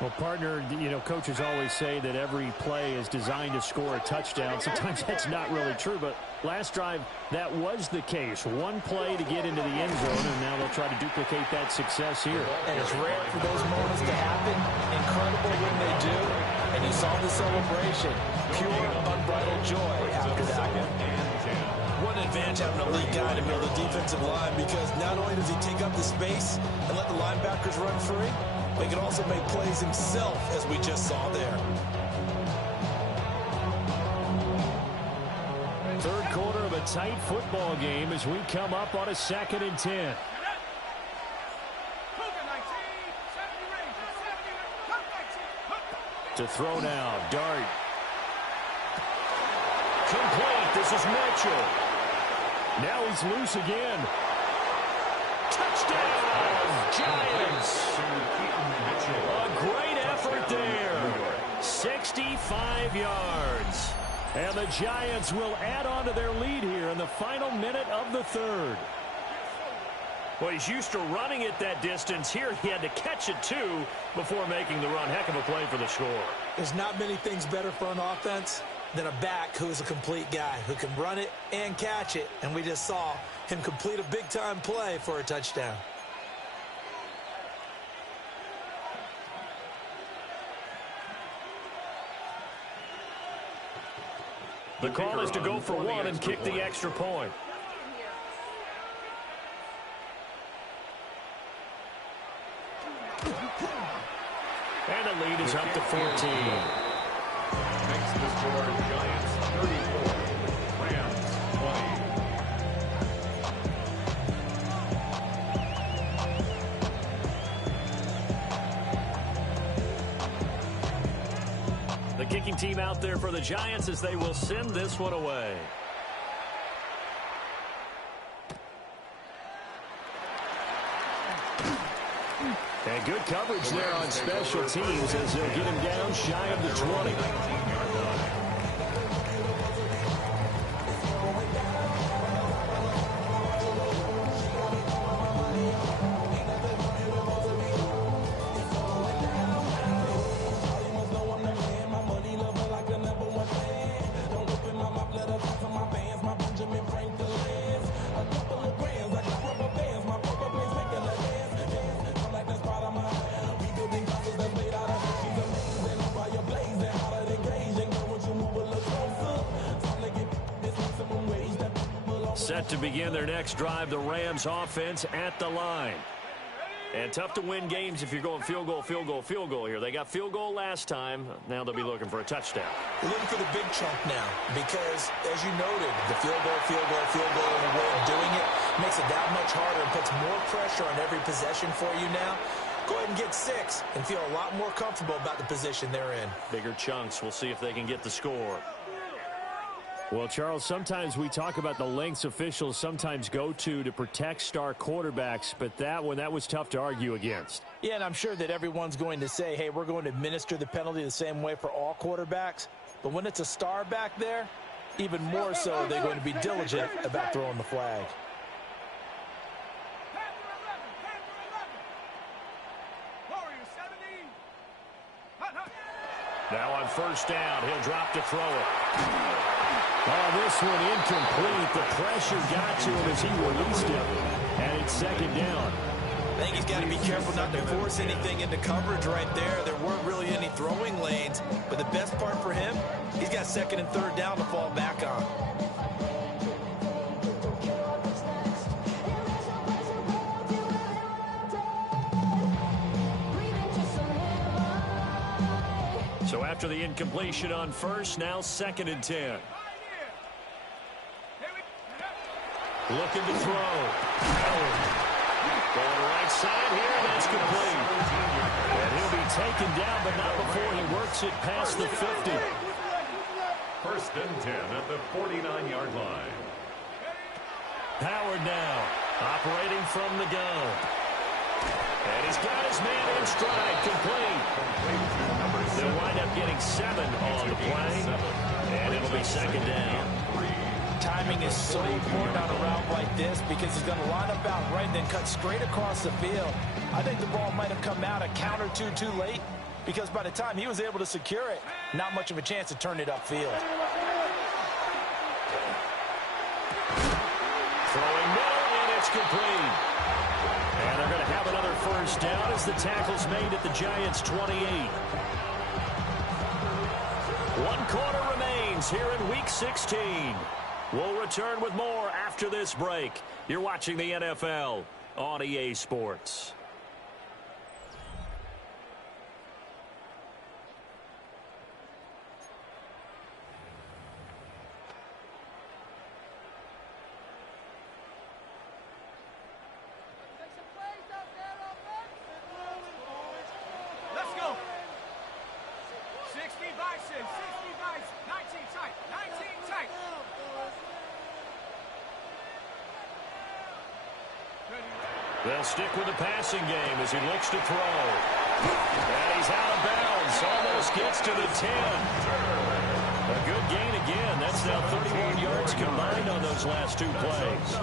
Well, partner, you know, coaches always say that every play is designed to score a touchdown. Sometimes that's not really true, but last drive, that was the case. One play to get into the end zone, and now they'll try to duplicate that success here. And it's rare for those moments to happen. Incredible when they do. And you saw the celebration. Pure, unbridled joy after that one. What an advantage having a lead guy in the middle of the defensive line, because not only does he take up the space and let the linebackers run free, but he can also make plays himself, as we just saw there. Third quarter of a tight football game as we come up on a 2nd and 10. To throw now, Dart. Complete. This is Mitchell. Now he's loose again. Touchdown, Giants. A great effort there. 65 yards. And the Giants will add on to their lead here in the final minute of the 3rd. Well, he's used to running it that distance. Here he had to catch it, too, before making the run. Heck of a play for the score. There's not many things better for an offense than a back who is a complete guy, who can run it and catch it. And we just saw him complete a big-time play for a touchdown. The call is to go for 1 and kick the extra point. And the lead is up to 14. Makes the score Giants 34, Rams 20. The kicking team out there for the Giants as they will send this one away. And good coverage there on special teams as they'll get him down shy of the 20. Set to begin their next drive, the Rams offense at the line. And tough to win games if you're going field goal, field goal, field goal here. They got field goal last time. Now they'll be looking for a touchdown. We're looking for the big chunk now because, as you noted, the field goal, and the way of doing it makes it that much harder and puts more pressure on every possession for you now. Go ahead and get 6 and feel a lot more comfortable about the position they're in. Bigger chunks. We'll see if they can get the score. Well, Charles, sometimes we talk about the lengths officials sometimes go to protect star quarterbacks, but that was tough to argue against. Yeah, and I'm sure that everyone's going to say, hey, we're going to administer the penalty the same way for all quarterbacks. But when it's a star back there, even more so, they're going to be diligent about throwing the flag. Now on first down, he'll drop to throw it. Oh, this one incomplete. The pressure got to him as he released it, and it's second down. I think he's got to be careful not to force anything into coverage right there. There weren't really any throwing lanes, but the best part for him, he's got second and third down to fall back on. So after the incompletion on first, now second and 10. Looking to throw. Going right side here, and that's complete. And he'll be taken down, but not before he works it past the 50. First and 10 at the 49-yard line. Howard now, operating from the gun. And he's got his man in stride, complete. They'll wind up getting 7 on the play, and it'll be second down. Timing is so important on a route like this because he's going to line up out right and then cut straight across the field. I think the ball might have come out a count or two too late because by the time he was able to secure it, not much of a chance to turn it upfield. Throwing middle, and it's complete. And they're going to have another first down as the tackle's made at the Giants' 28. 1 quarter remains here in Week 16. We'll return with more after this break. You're watching the NFL on EA Sports. Let's go. 60 Bison, 60 Bison, 19 tight, 19 tight. They'll stick with the passing game as he looks to throw. And he's out of bounds. Almost gets to the 10. A good gain again. That's now 31 yards combined on those last 2 plays.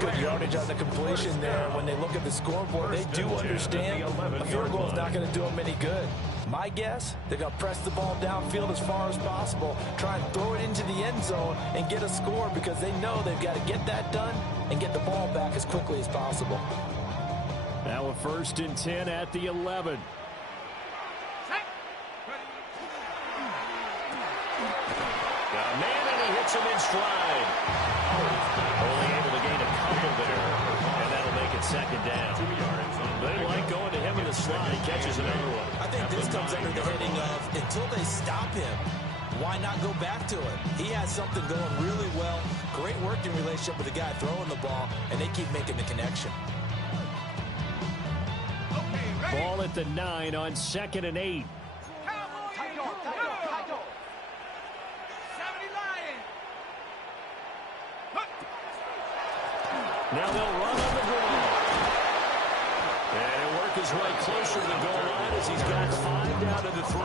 Good yardage on the completion there. When they look at the scoreboard, they do understand a field goal is not going to do them any good. My guess, they're going to press the ball downfield as far as possible, try and throw it into the end zone and get a score because they know they've got to get that done and get the ball back as quickly as possible. Now a first and 10 at the 11. Got a man, and he hits him in stride. Only able to gain a couple there, and that'll make it second down. They like going to him in the slot. He catches another one. I think this comes under the heading of until they stop him, why not go back to it? He has something going really well. Great working relationship with the guy throwing the ball, and they keep making the connection. Ball at the 9 on second and 8. Now they'll run on the draw. And he'll work his way closer to the goal line as he's got 5 down to the 3.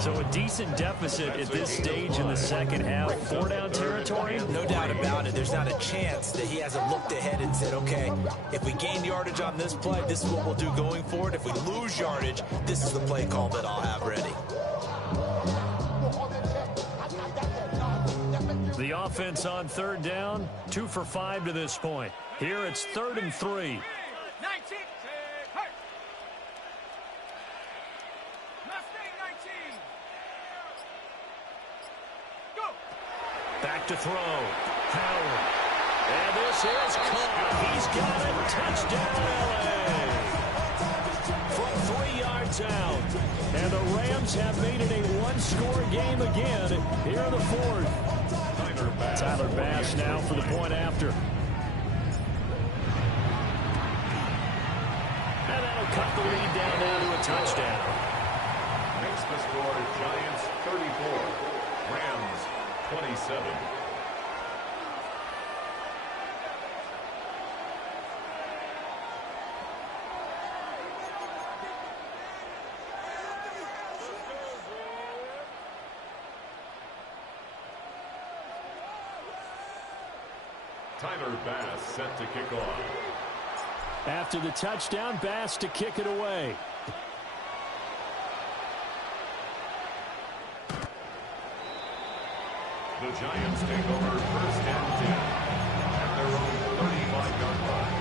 So a decent deficit at this stage in the second half. 4 down territory? No doubt about it. There's not a chance that he hasn't looked ahead and said, okay, if we gain yardage on this play, this is what we'll do going forward. If we lose yardage, this is the play call that I'll have ready. The offense on third down, 2 for 5 to this point. Here it's 3rd and 3. 19. Mustang 19. Go. Back to throw. Howard. And this is caught. He's got it. Touchdown, LA. From 3 yards out. And the Rams have made it a 1-score game again here in the 4th. Tyler Bass now for the point after. And that'll cut the lead down now to a touchdown. Makes the score Giants 34, Rams 27. Tyler Bass set to kick off. After the touchdown, Bass to kick it away. The Giants take over first and 10 at their own 35-yard line.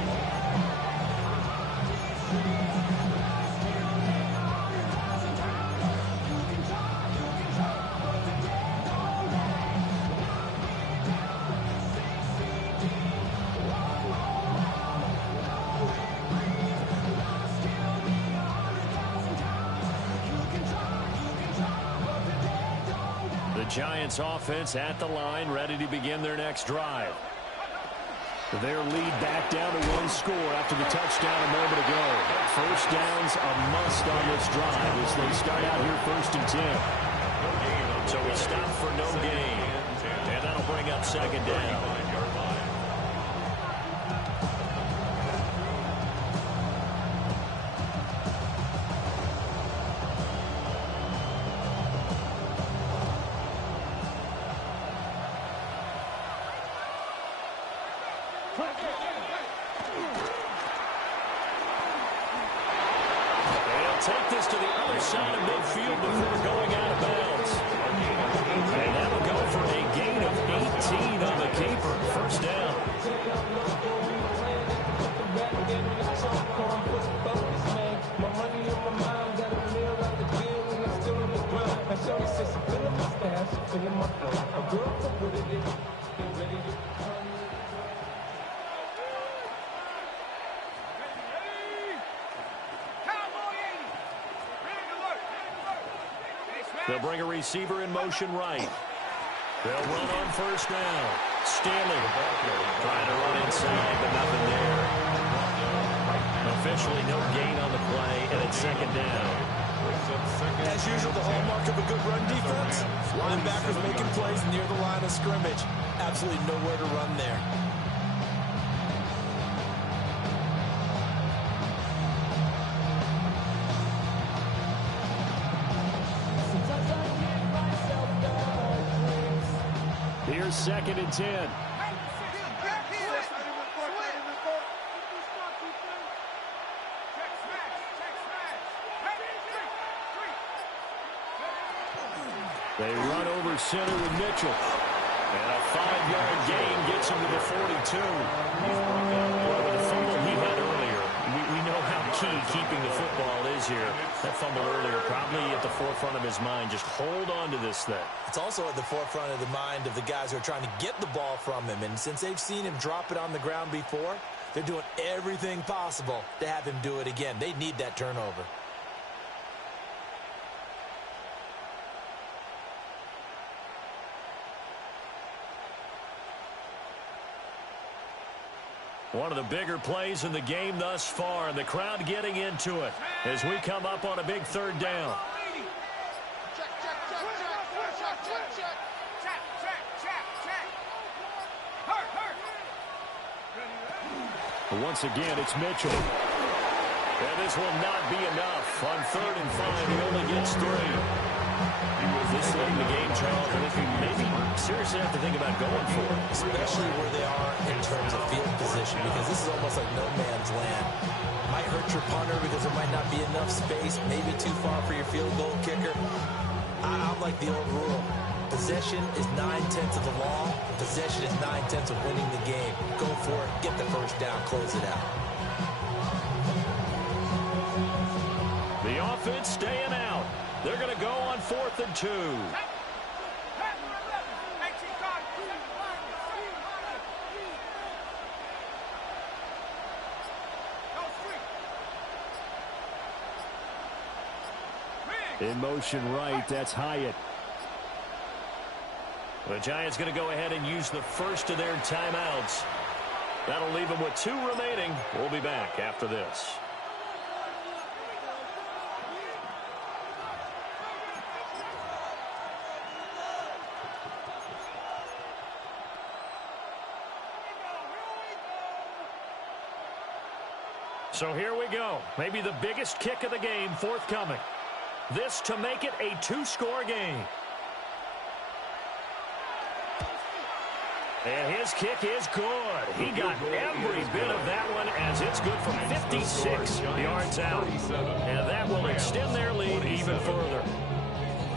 Giants offense at the line, ready to begin their next drive. Their lead back down to one score after the touchdown a moment ago. First down's a must on this drive as they start out here first and 10. So we stop for no gain, and that'll bring up second down. Take this to the other side of midfield before going out of bounds. And that'll go for a gain of 18 on the keeper. First down. They'll bring a receiver in motion right. They'll run on first down. Stanley trying to run inside, but nothing there. Officially no gain on the play, and it's second down. As usual, the hallmark of a good run defense. Running backers making plays near the line of scrimmage. Absolutely nowhere to run there. Here's second and 10. They run over center with Mitchell. And a 5-yard gain gets him to the 42. Well, with the fumble he had earlier, we know how key keeping the football is here. That fumble earlier probably at the forefront of his mind. Just hold on to this thing. It's also at the forefront of the mind of the guys who are trying to get the ball from him. And since they've seen him drop it on the ground before, they're doing everything possible to have him do it again. They need that turnover. One of the bigger plays in the game thus far, and the crowd getting into it as we come up on a big third down. But once again, it's Mitchell. And this will not be enough. On 3rd and 5, he only gets 3. This late in the game, Charles, I think we maybe seriously have to think about going for it. Especially where they are in terms of field position, because this is almost like no man's land. Might hurt your punter because there might not be enough space, maybe too far for your field goal kicker. I'm like the old rule. Possession is 9/10 of the law. Possession is 9/10 of winning the game. Go for it, get the first down, close it out. The offense staying out. They're going to go on 4th and 2. In motion right, that's Hyatt. The Giants going to go ahead and use the first of their timeouts. That'll leave them with 2 remaining. We'll be back after this. So here we go. Maybe the biggest kick of the game forthcoming. This to make it a 2-score game. And his kick is good. He got every bit of that one as it's good from 56 yards out. And that will extend their lead even further.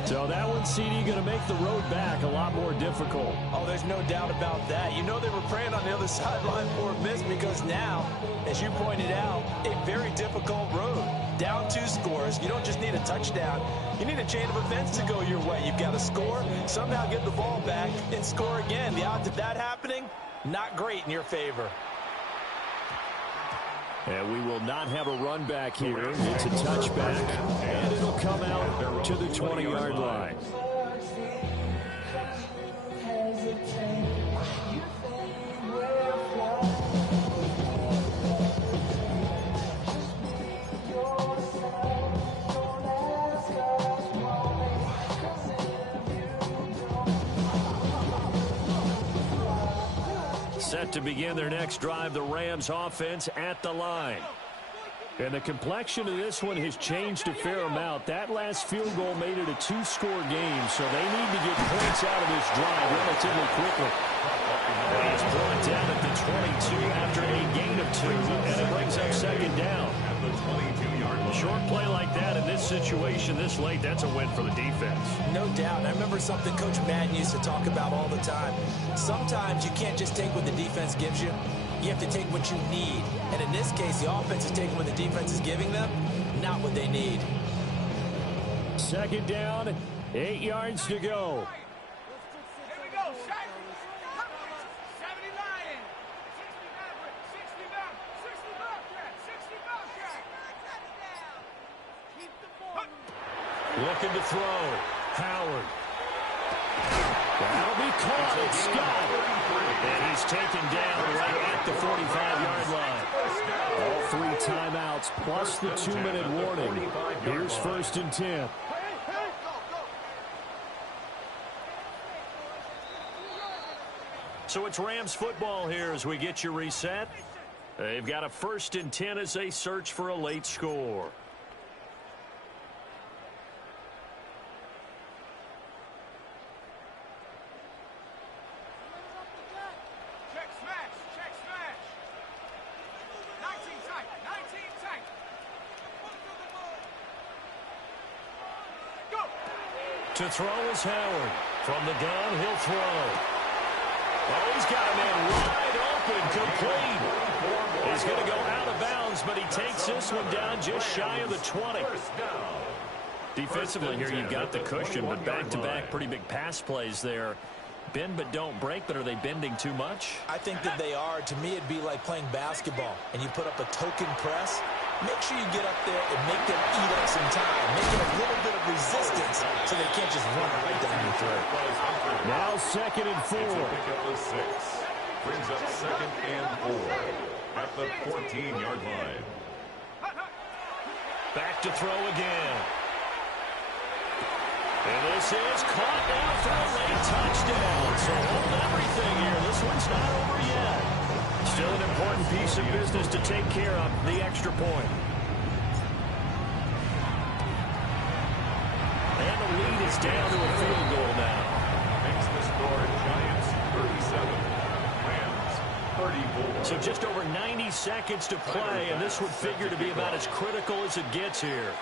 So that one, CD, going to make the road back a lot more difficult. Oh, there's no doubt about that. You know they were praying on the other sideline for a miss because now, as you pointed out, a very difficult road. Down 2 scores. You don't just need a touchdown. You need a chain of events to go your way. You've got to score, somehow get the ball back, and score again. The odds of that happening, not great in your favor. And we will not have a run back here. It's a touchback, and it'll come out to the 20-yard line. Set to begin their next drive, the Rams offense at the line. And the complexion of this one has changed a fair amount. That last field goal made it a 2-score game, so they need to get points out of this drive relatively quickly. And he's brought down at the 22 after a gain of 2, and it brings up second down. At the 22-yard line. A short play like that in this situation this late, that's a win for the defense. No doubt. And I remember something Coach Madden used to talk about all the time. Sometimes you can't just take what the defense gives you. You have to take what you need. And in this case, the offense is taking what the defense is giving them, not what they need. Second down, 8 yards to go. Here we go. 70 Lions. 60 Maverick. 60 Maverick. 60 Bobcat. 60 Bobcat. Keep the ball. Looking to throw. Howard. That'll be caught. It's Scott. And he's taken down right at the 45-yard line. All 3 timeouts plus the 2-minute warning. Here's 1st and 10. So it's Rams football here as we get you reset. They've got a 1st and 10 as they search for a late score. To throw is Howard. From the gun, he'll throw. Oh, he's got a man wide open, complete. He's going to go out of bounds, but he takes this one down just shy of the 20. Defensively here, you've got the cushion, but back-to-back pretty big pass plays there. Bend but don't break, but are they bending too much? I think that they are. To me, it'd be like playing basketball, and you put up a token press. Make sure you get up there and make them eat up some time. Make it a little bit of resistance so they can't just run right down your throat. Now 2nd and 4. Pick up the 6. Brings up 2nd and 4 at the 14-yard line. Back to throw again. And this is caught now for a late touchdown. So hold everything here. This one's not over yet. Still an important piece of business to take care of, the extra point. And the lead is down to a field goal now. Makes the score Giants 37, Rams 34. So just over 90 seconds to play, and this would figure to be about as critical as it gets here.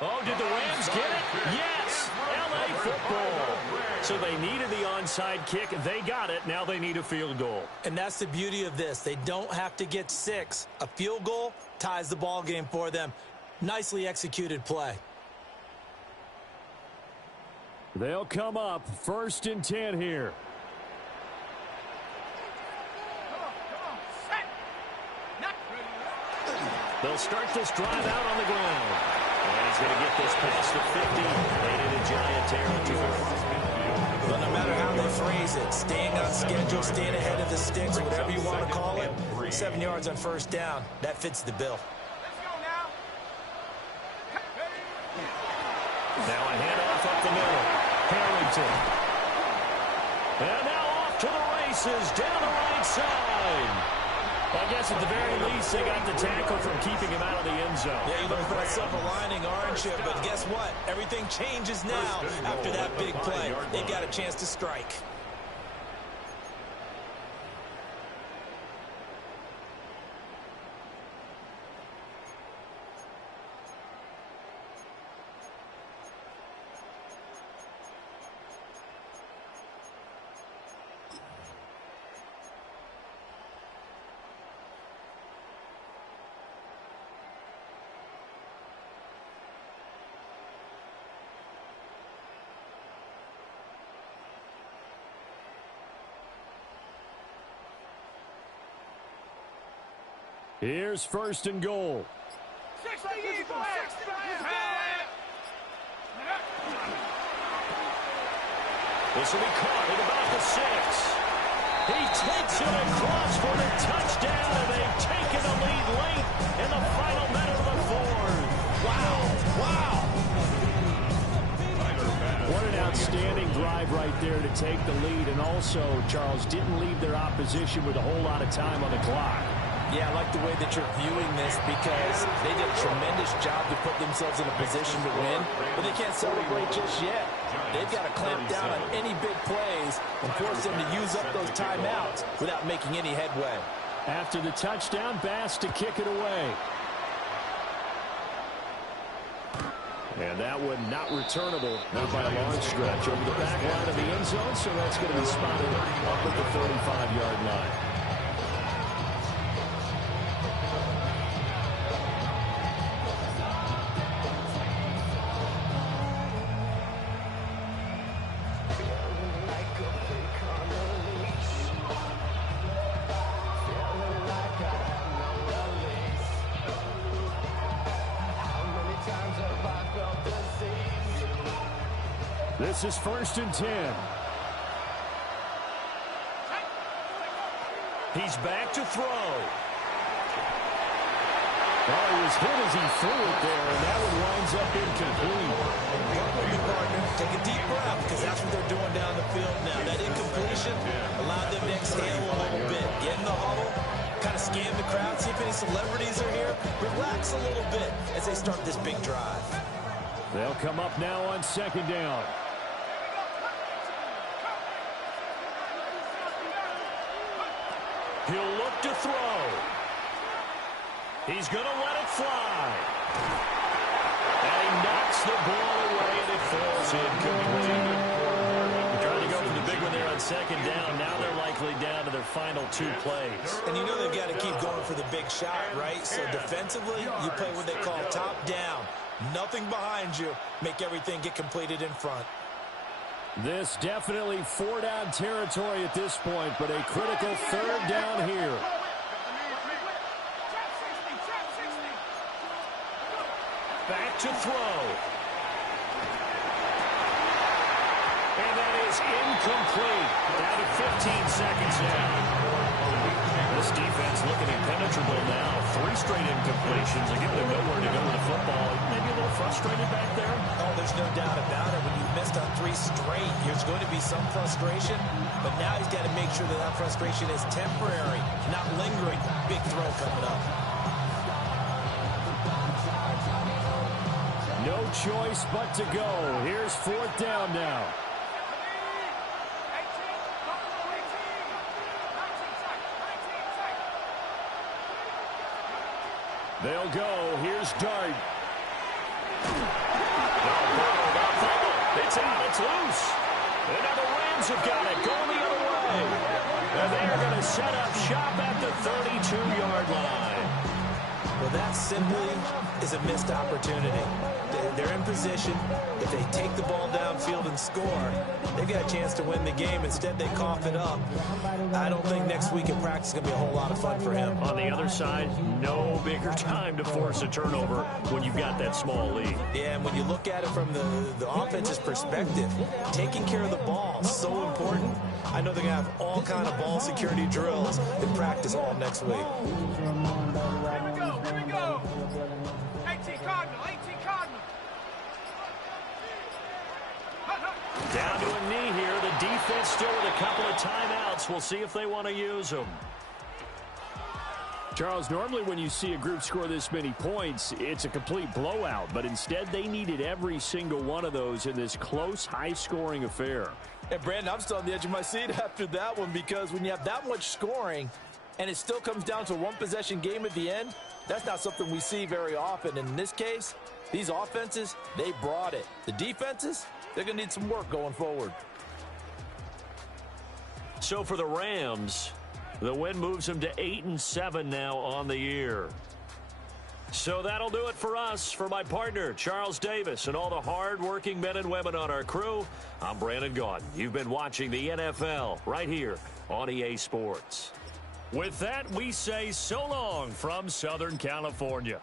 Oh, did the Rams get it? Yes! L.A. football. So they needed the onside kick. They got it. Now they need a field goal. And that's the beauty of this. They don't have to get 6. A field goal ties the ball game for them. Nicely executed play. They'll come up 1st and 10 here. They'll start this drive out on the ground. And he's going to get this past the 50. Made it a Giant territory. But no matter how they phrase it, staying on schedule, staying ahead of the sticks, whatever you want to call it, 7 yards on 1st down, that fits the bill. Now a handoff up the middle. Harrington. And now off to the races, down the right side. I guess at the very least, they got the tackle from keeping him out of the end zone. Yeah, you look for that silver lining, aren't you? But guess what? Everything changes now after that big play. They got a chance to strike. Here's first and goal. 60 Eagles, 60 This will be caught at about the 6. He takes it across for the touchdown, and they've taken the lead late in the final minute of the fourth. Wow. What an outstanding drive right there to take the lead, and also, Charles, didn't leave their opposition with a whole lot of time on the clock. Yeah, I like the way that you're viewing this because they did a tremendous job to put themselves in a position to win, but they can't celebrate just yet. They've got to clamp down on any big plays and force them to use up those timeouts without making any headway. After the touchdown, Bass to kick it away. And that one not returnable, not by a long stretch, over the back line of the end zone, so that's going to be spotted up at the 35-yard line. This is first and 10. He's back to throw. Oh, he was hit as he threw it there, and that one winds up incomplete. Work with me, partner. Take a deep breath, because that's what they're doing down the field now. That incompletion allowed them to exhale a little bit. Get in the huddle, kind of scan the crowd, see if any celebrities are here. Relax a little bit as they start this big drive. They'll come up now on second down. He'll look to throw. He's going to let it fly. And he knocks the ball away, and it falls incomplete. Trying to go for the big one there on second down. Now they're likely down to their final 2 plays. And you know they've got to keep going for the big shot, right? So defensively, you play what they call top down. Nothing behind you. Make everything get completed in front. This definitely 4-down territory at this point, but a critical 3rd down here. Back to throw. And that is incomplete. Down to 15 seconds now. This defense looking impenetrable now. 3 straight incompletions. They're giving them nowhere to go with the football. Maybe a little frustrated back there. Oh, there's no doubt about it. When you've missed on 3 straight, there's going to be some frustration. But now he's got to make sure that that frustration is temporary, not lingering. Big throw coming up. No choice but to go. Here's 4th down now. They'll go. Here's Dart. It's out. It's loose. And now the Rams have got it. Going the other way. And they're going to set up shop at the 32-yard line. Well, that simply is a missed opportunity. They're in position. If they take the ball downfield and score, they've got a chance to win the game. Instead, they cough it up. I don't think next week in practice is going to be a whole lot of fun for him. On the other side, no bigger time to force a turnover when you've got that small lead. Yeah, and when you look at it from the offense's perspective, taking care of the ball is so important. I know they're going to have all kind of ball security drills in practice all next week. Here we go. 18 Cardinal, 18 Cardinal. Down to a knee here, the defense still with a couple of timeouts. We'll see if they want to use them. Charles, normally when you see a group score this many points, it's a complete blowout. But instead, they needed every single one of those in this close, high-scoring affair. And, Brandon, I'm still on the edge of my seat after that one because when you have that much scoring and it still comes down to a one-possession game at the end, that's not something we see very often. And in this case, these offenses, they brought it. The defenses, they're going to need some work going forward. So for the Rams, the win moves them to 8-7 now on the year. So that'll do it for us. For my partner, Charles Davis, and all the hard-working men and women on our crew, I'm Brandon Gaudin. You've been watching the NFL right here on EA Sports. With that, we say so long from Southern California.